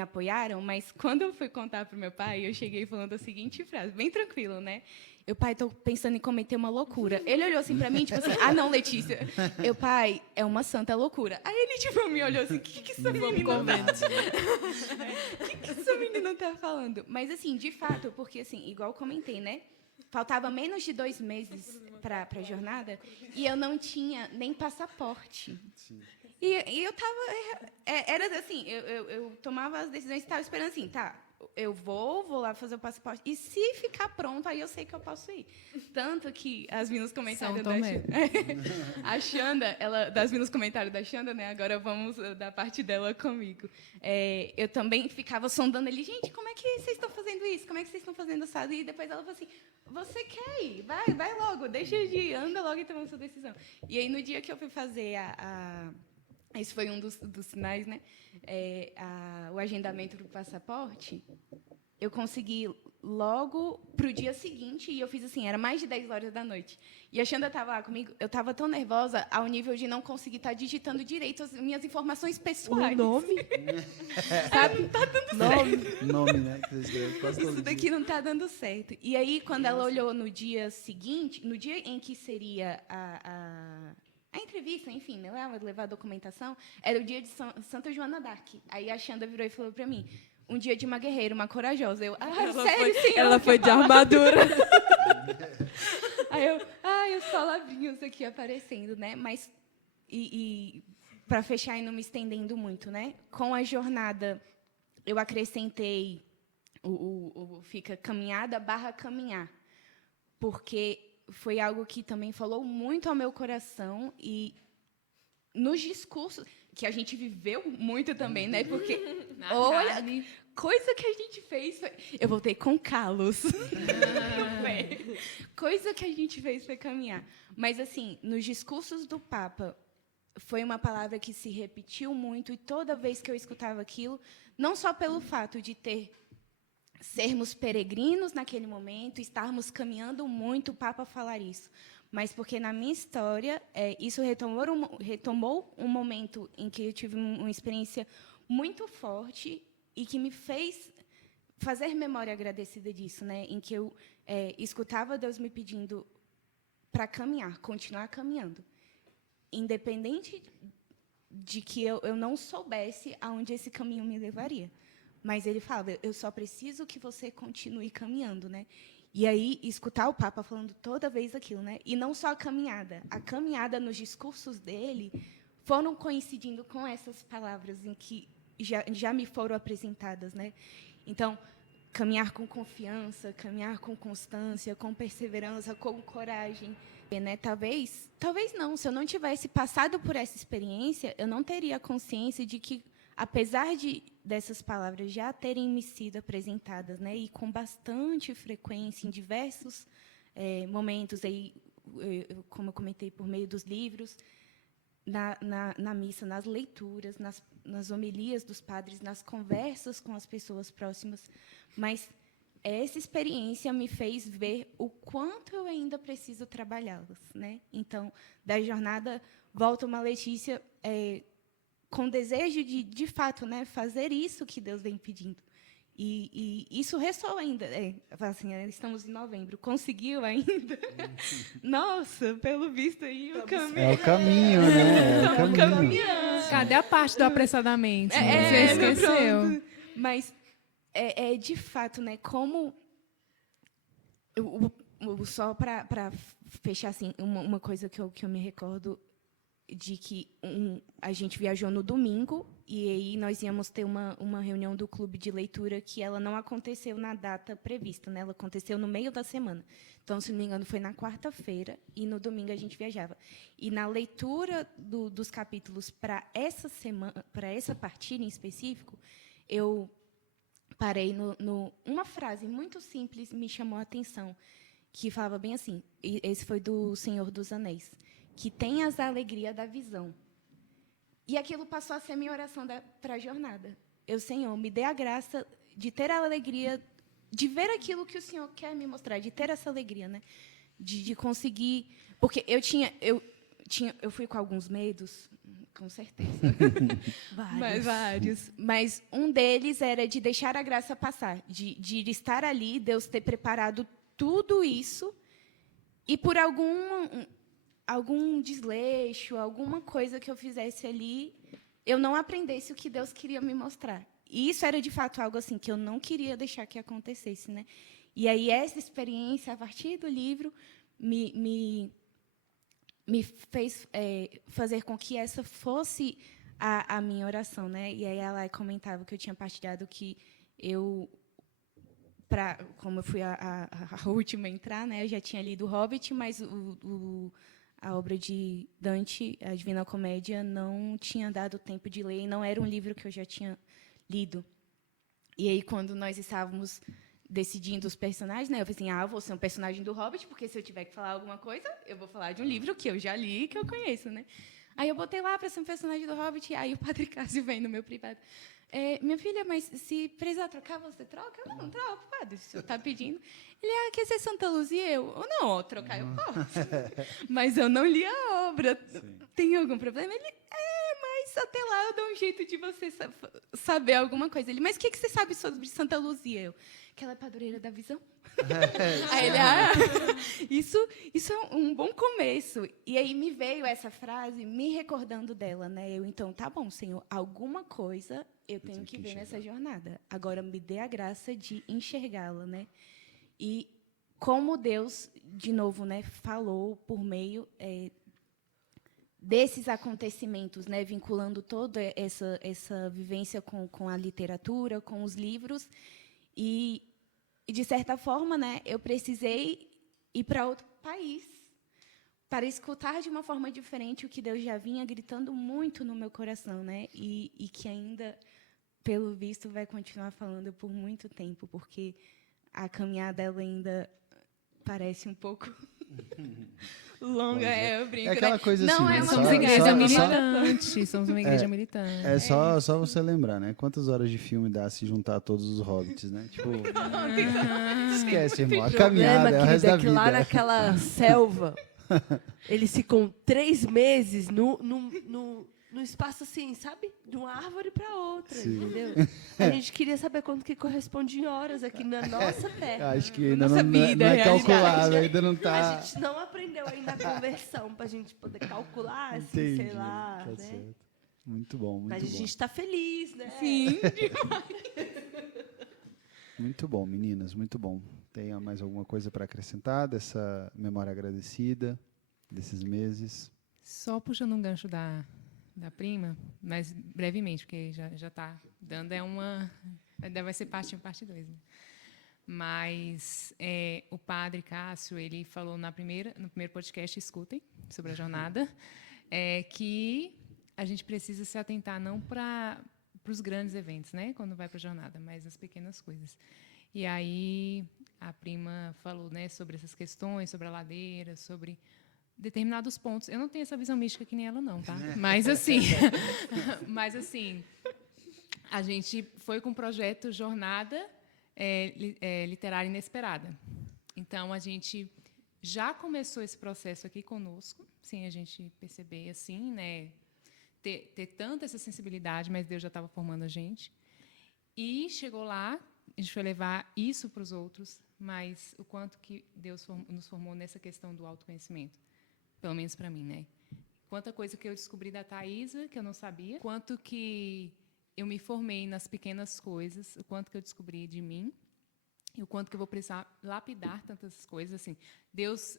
apoiaram, mas quando eu fui contar para o meu pai, eu cheguei falando a seguinte frase, bem tranquilo, né? Eu, pai, estou pensando em cometer uma loucura. Ele olhou assim para mim, tipo assim, não, Letícia. Eu, pai, é uma santa loucura. Aí ele, tipo, me olhou assim, o que essa menina que essa menina tá falando? Mas, assim, de fato, porque, assim, igual comentei, né? Faltava menos de 2 meses para a jornada e eu não tinha nem passaporte. Sim. E eu estava... Era assim, eu tomava as decisões e estava esperando assim, tá, eu vou lá fazer o passaporte. E se ficar pronto, aí eu sei que eu posso ir. Tanto que as meninas comentaram a Xanda, das meninas comentários da Xanda, né? Agora vamos da parte dela comigo. Eu também ficava sondando ele, gente, como é que vocês estão fazendo isso? Como é que vocês estão fazendo assado? E depois ela falou assim, você quer ir? Vai logo, deixa de ir, anda logo e toma a sua decisão. E aí, no dia que eu fui fazer esse foi um dos sinais, né? O agendamento do passaporte, eu consegui logo para o dia seguinte, e eu fiz assim, era mais de 10 horas da noite. E a Xanda estava lá comigo, eu estava tão nervosa ao nível de não conseguir estar digitando direito as minhas informações pessoais. O nome? Sabe? Não está dando certo. Nome, né? Que você escreve quase todo Isso daqui dia. não está dando certo. E aí, quando ela olhou no dia seguinte, no dia em que seria a entrevista, enfim, né, levar a documentação, era o dia de Santa Joana d'Arc. Aí a Xanda virou e falou para mim, um dia de uma guerreira, uma corajosa. Eu, sério, sim. Ela foi de armadura. Aí os palavrinhos aqui aparecendo, né? Mas, para fechar e não me estendendo muito, né? Com a jornada, eu acrescentei fica caminhada / caminhar, porque foi algo que também falou muito ao meu coração e nos discursos, que a gente viveu muito também, né? Porque, Na olha, carne. coisa que a gente fez foi... Eu voltei com calos. No pé. Coisa que a gente fez foi caminhar. Mas, assim, nos discursos do Papa, foi uma palavra que se repetiu muito, e toda vez que eu escutava aquilo, não só pelo fato de sermos peregrinos naquele momento, estarmos caminhando muito, o Papa falar isso, mas porque, na minha história, isso retomou um momento em que eu tive uma experiência muito forte e que me fez fazer memória agradecida disso, né? Em que eu escutava Deus me pedindo para caminhar, continuar caminhando, independente de que eu não soubesse aonde esse caminho me levaria. Mas ele falava, eu só preciso que você continue caminhando, né? E aí, escutar o Papa falando toda vez aquilo, né? E não só a caminhada nos discursos dele foram coincidindo com essas palavras em que já me foram apresentadas, né? Então, caminhar com confiança, caminhar com constância, com perseverança, com coragem, né? Talvez não, se eu não tivesse passado por essa experiência, eu não teria consciência de que, apesar dessas palavras já terem me sido apresentadas, né, e com bastante frequência em diversos momentos, aí, como eu comentei, por meio dos livros, na missa, nas leituras, nas homilias dos padres, nas conversas com as pessoas próximas, mas essa experiência me fez ver o quanto eu ainda preciso trabalhá-las, né? Então, da jornada, volta uma Letícia com desejo de fato, né, fazer isso que Deus vem pedindo. E isso ressoa ainda. Assim, estamos em novembro. Conseguiu ainda? Nossa, pelo visto aí o caminho. É o caminho, né? É o Estamos caminho. caminhando. Cadê a parte do apressadamente? Você esqueceu. Pronto. Mas de fato, né, como só para fechar assim, uma coisa que eu me recordo de que a gente viajou no domingo e aí nós íamos ter uma reunião do clube de leitura que ela não aconteceu na data prevista, né? Ela aconteceu no meio da semana. Então, se não me engano, foi na quarta-feira e no domingo a gente viajava. E na leitura dos capítulos para essa semana, para essa partida em específico, eu parei uma frase muito simples me chamou a atenção, que falava bem assim, e esse foi do Senhor dos Anéis, que tenhas a alegria da visão. E aquilo passou a ser minha oração para a jornada. Senhor, me dê a graça de ter a alegria de ver aquilo que o Senhor quer me mostrar, de ter essa alegria, né? De conseguir... Porque eu fui com alguns medos, com certeza. Vários. Mas um deles era de deixar a graça passar, de estar ali, Deus ter preparado tudo isso, e por algum desleixo, alguma coisa que eu fizesse ali, eu não aprendesse o que Deus queria me mostrar. E isso era, de fato, algo assim que eu não queria deixar que acontecesse, né? E aí, essa experiência, a partir do livro, me fez fazer com que essa fosse a minha oração, né? E aí ela comentava que eu tinha partilhado que como eu fui a última a entrar, né? Eu já tinha lido o Hobbit, mas a obra de Dante, a Divina Comédia, não tinha dado tempo de ler, e não era um livro que eu já tinha lido. E aí, quando nós estávamos decidindo os personagens, né, eu falei assim, eu vou ser um personagem do Hobbit, porque se eu tiver que falar alguma coisa, eu vou falar de um livro que eu já li e que eu conheço, né? Aí eu botei lá para ser um personagem do Hobbit, e aí o Padre Cássio vem no meu privado. Minha filha, mas se precisar trocar, você troca? Eu não troco, padre, o senhor está pedindo. Ele, quer ser Santa Luzia? Eu, não, trocar eu posso. Mas eu não li a obra. Sim. Tem algum problema? Ele, mas até lá eu dou um jeito de você saber alguma coisa. Ele, mas o que você sabe sobre Santa Luzia? Eu, que ela é padroeira da visão. Aí ele, isso é um bom começo. E aí me veio essa frase me recordando dela, né? Eu, então, tá bom, Senhor, alguma coisa eu tenho que ver nessa jornada. Agora me dê a graça de enxergá-la, né? E como Deus, de novo, né, falou por meio desses acontecimentos, né, vinculando toda essa vivência com a literatura, com os livros, e de certa forma, né, eu precisei ir para outro país para escutar de uma forma diferente o que Deus já vinha gritando muito no meu coração, né? E que ainda, pelo visto, vai continuar falando por muito tempo, porque a caminhada ela ainda parece um pouco longa, eu brinco. É aquela né? coisa não assim, é né? uma Somos Só- igreja só- militante. Somos uma igreja militante. É só você lembrar, né? Quantas horas de filme dá se juntar todos os hobbits, né? Tipo, esquece, irmão. A caminhada é o resto da é que lá vida. naquela selva, eles ficam 3 meses no espaço assim, sabe? De uma árvore para outra, entendeu? A gente queria saber quanto que corresponde em horas aqui na nossa terra. Acho que ainda Nossa não vida, é realidade. calculável, ainda não tá... A gente não aprendeu ainda a conversão para a gente poder calcular, assim, Entendi, sei lá, tá né? certo. Muito bom, muito Mas bom. a gente está feliz, né? Sim. Muito bom, meninas, muito bom. Tem mais alguma coisa para acrescentar dessa memória agradecida, desses meses? Só puxando um gancho da prima, mas brevemente, porque já está dando, vai ser parte 1 parte 2. Né? Mas o padre Cássio, ele falou no primeiro podcast, escutem, sobre a jornada, que a gente precisa se atentar não para os grandes eventos, né, quando vai para a jornada, mas nas pequenas coisas. E aí a prima falou, né, sobre essas questões, sobre a ladeira, sobre determinados pontos. Eu não tenho essa visão mística que nem ela não, tá? Mas assim, a gente foi com o projeto Jornada Literária Inesperada. Então a gente já começou esse processo aqui conosco, sem a gente perceber assim, né? Ter tanta essa sensibilidade, mas Deus já estava formando a gente. E chegou lá, a gente foi levar isso para os outros, mas o quanto que Deus nos formou nessa questão do autoconhecimento. Pelo menos para mim, né? Quanta coisa que eu descobri da Thaisa, que eu não sabia. Quanto que eu me formei nas pequenas coisas. O quanto que eu descobri de mim. E o quanto que eu vou precisar lapidar tantas coisas. Assim. Deus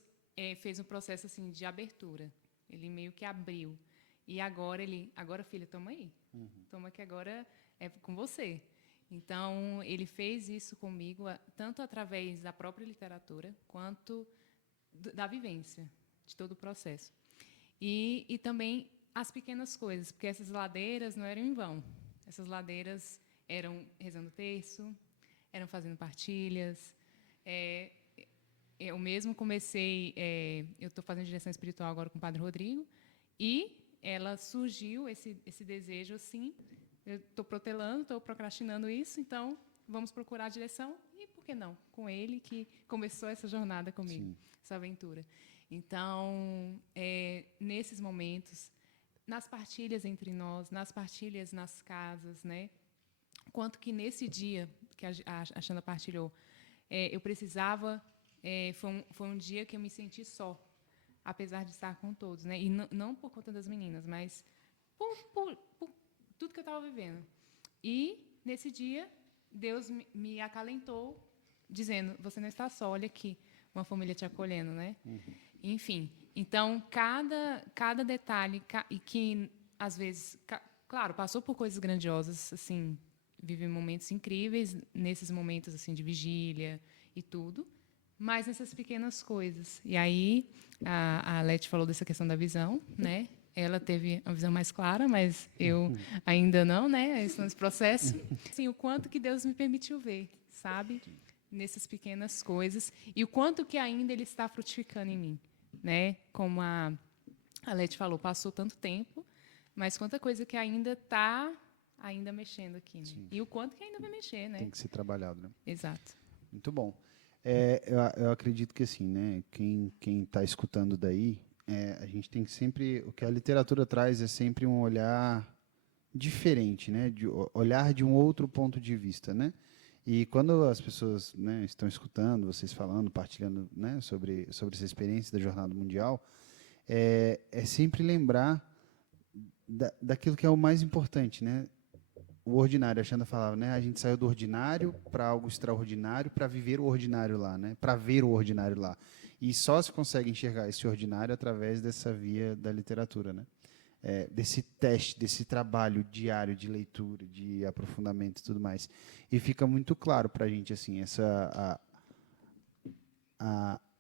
fez um processo assim, de abertura. Ele meio que abriu. E agora, filha, toma aí. Toma que agora é com você. Então, ele fez isso comigo, tanto através da própria literatura, quanto da vivência de todo o processo. E também as pequenas coisas, porque essas ladeiras não eram em vão. Essas ladeiras eram rezando o terço, eram fazendo partilhas. Eu mesmo comecei... eu estou fazendo direção espiritual agora com o Padre Rodrigo, e ela surgiu, esse desejo, assim, eu estou protelando, estou procrastinando isso, então vamos procurar a direção, e por que não? Com ele, que começou essa jornada comigo, sim, essa aventura. Então, nesses momentos, nas partilhas entre nós, nas partilhas nas casas, né? Quanto que nesse dia que a Xanda partilhou, eu precisava... foi um dia que eu me senti só, apesar de estar com todos, né? E não por conta das meninas, mas por tudo que eu estava vivendo. E, nesse dia, Deus me acalentou, dizendo, você não está só, olha aqui, uma família te acolhendo, né? Enfim, então, cada detalhe, e que, às vezes, claro, passou por coisas grandiosas, assim, vive momentos incríveis, nesses momentos assim de vigília e tudo, mas nessas pequenas coisas. E aí, a Leti falou dessa questão da visão, né? Ela teve uma visão mais clara, mas eu ainda não, né? Estou nesse processo. Assim, o quanto que Deus me permitiu ver, sabe? Nessas pequenas coisas. E o quanto que ainda Ele está frutificando em mim, né? Como a Leti falou, passou tanto tempo, mas quanta coisa que ainda está mexendo aqui. Né? E o quanto que ainda vai mexer, né? Tem que ser trabalhado, né? Exato. Muito bom. Eu acredito que assim, né? Quem está escutando daí, a gente tem que sempre... O que a literatura traz é sempre um olhar diferente, né? Olhar de um outro ponto de vista, né? E quando as pessoas, né, estão escutando, vocês falando, partilhando, né, sobre essa experiência da Jornada Mundial, é sempre lembrar daquilo que é o mais importante, né? O ordinário, a Xanda falava, né? A gente saiu do ordinário para algo extraordinário, para viver o ordinário lá, né? Para ver o ordinário lá. E só se consegue enxergar esse ordinário através dessa via da literatura, né? Desse teste, desse trabalho diário de leitura, de aprofundamento e tudo mais. E fica muito claro para a gente assim,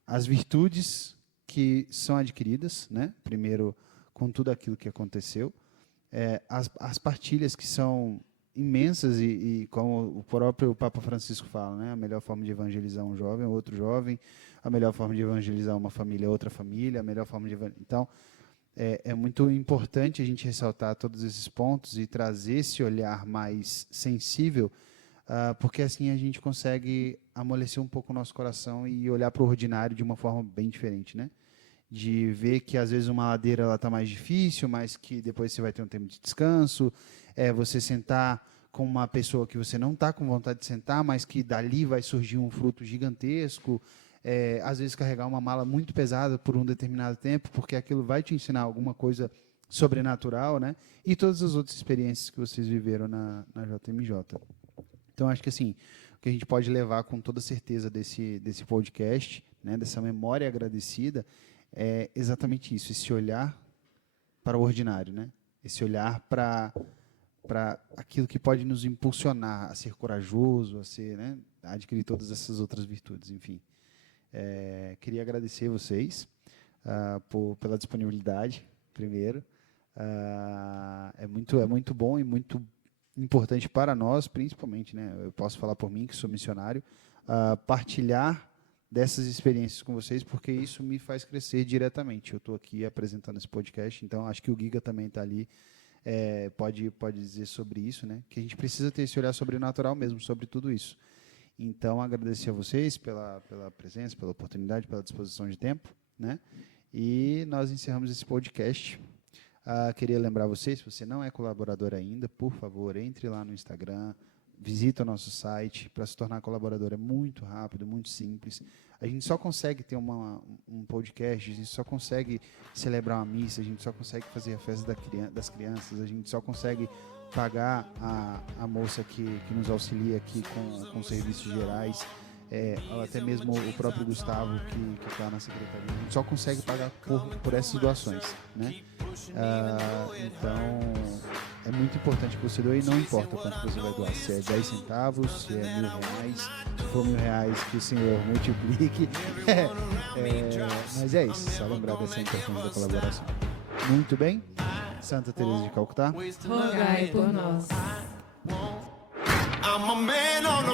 as virtudes que são adquiridas, né? Primeiro, com tudo aquilo que aconteceu. As partilhas que são imensas e como o próprio Papa Francisco fala, né? A melhor forma de evangelizar um jovem é outro jovem, a melhor forma de evangelizar uma família é outra família, a melhor forma de então é muito importante a gente ressaltar todos esses pontos e trazer esse olhar mais sensível, porque assim a gente consegue amolecer um pouco o nosso coração e olhar para o ordinário de uma forma bem diferente, né? De ver que às vezes uma ladeira está mais difícil, mas que depois você vai ter um tempo de descanso, você sentar com uma pessoa que você não está com vontade de sentar, mas que dali vai surgir um fruto gigantesco, às vezes carregar uma mala muito pesada por um determinado tempo, porque aquilo vai te ensinar alguma coisa sobrenatural, né? E todas as outras experiências que vocês viveram na JMJ. Então, acho que assim, o que a gente pode levar com toda certeza desse podcast, né, dessa memória agradecida, é exatamente isso, esse olhar para o ordinário, né? Esse olhar para aquilo que pode nos impulsionar a ser corajoso, a ser, né, a adquirir todas essas outras virtudes, enfim. Queria agradecer vocês pela disponibilidade, primeiro. É muito bom e muito importante para nós, principalmente, né? Eu posso falar por mim, que sou missionário, partilhar dessas experiências com vocês, porque isso me faz crescer diretamente. Eu estou aqui apresentando esse podcast, então acho que o Giga também está ali, pode dizer sobre isso, né? Que a gente precisa ter esse olhar sobrenatural mesmo, sobre tudo isso. Então, agradecer a vocês pela presença, pela oportunidade, pela disposição de tempo, né? E nós encerramos esse podcast. Queria lembrar vocês, se você não é colaborador ainda, por favor, entre lá no Instagram, visita o nosso site. Para se tornar colaborador é muito rápido, muito simples. A gente só consegue ter um podcast, a gente só consegue celebrar uma missa, a gente só consegue fazer a festa das crianças, a gente só consegue pagar a moça que nos auxilia aqui com serviços gerais, até mesmo o próprio Gustavo que está na secretaria. A gente só consegue pagar por essas doações, né? Então é muito importante que você doe, e não importa quanto você vai doar, se é 10 centavos, se é R$1.000, se for R$1.000 que o Senhor multiplique. Mas é isso, só lembrar dessa importância da colaboração. Muito bem, Santa Teresa de Calcutá, Rogai por nós. I'm a man on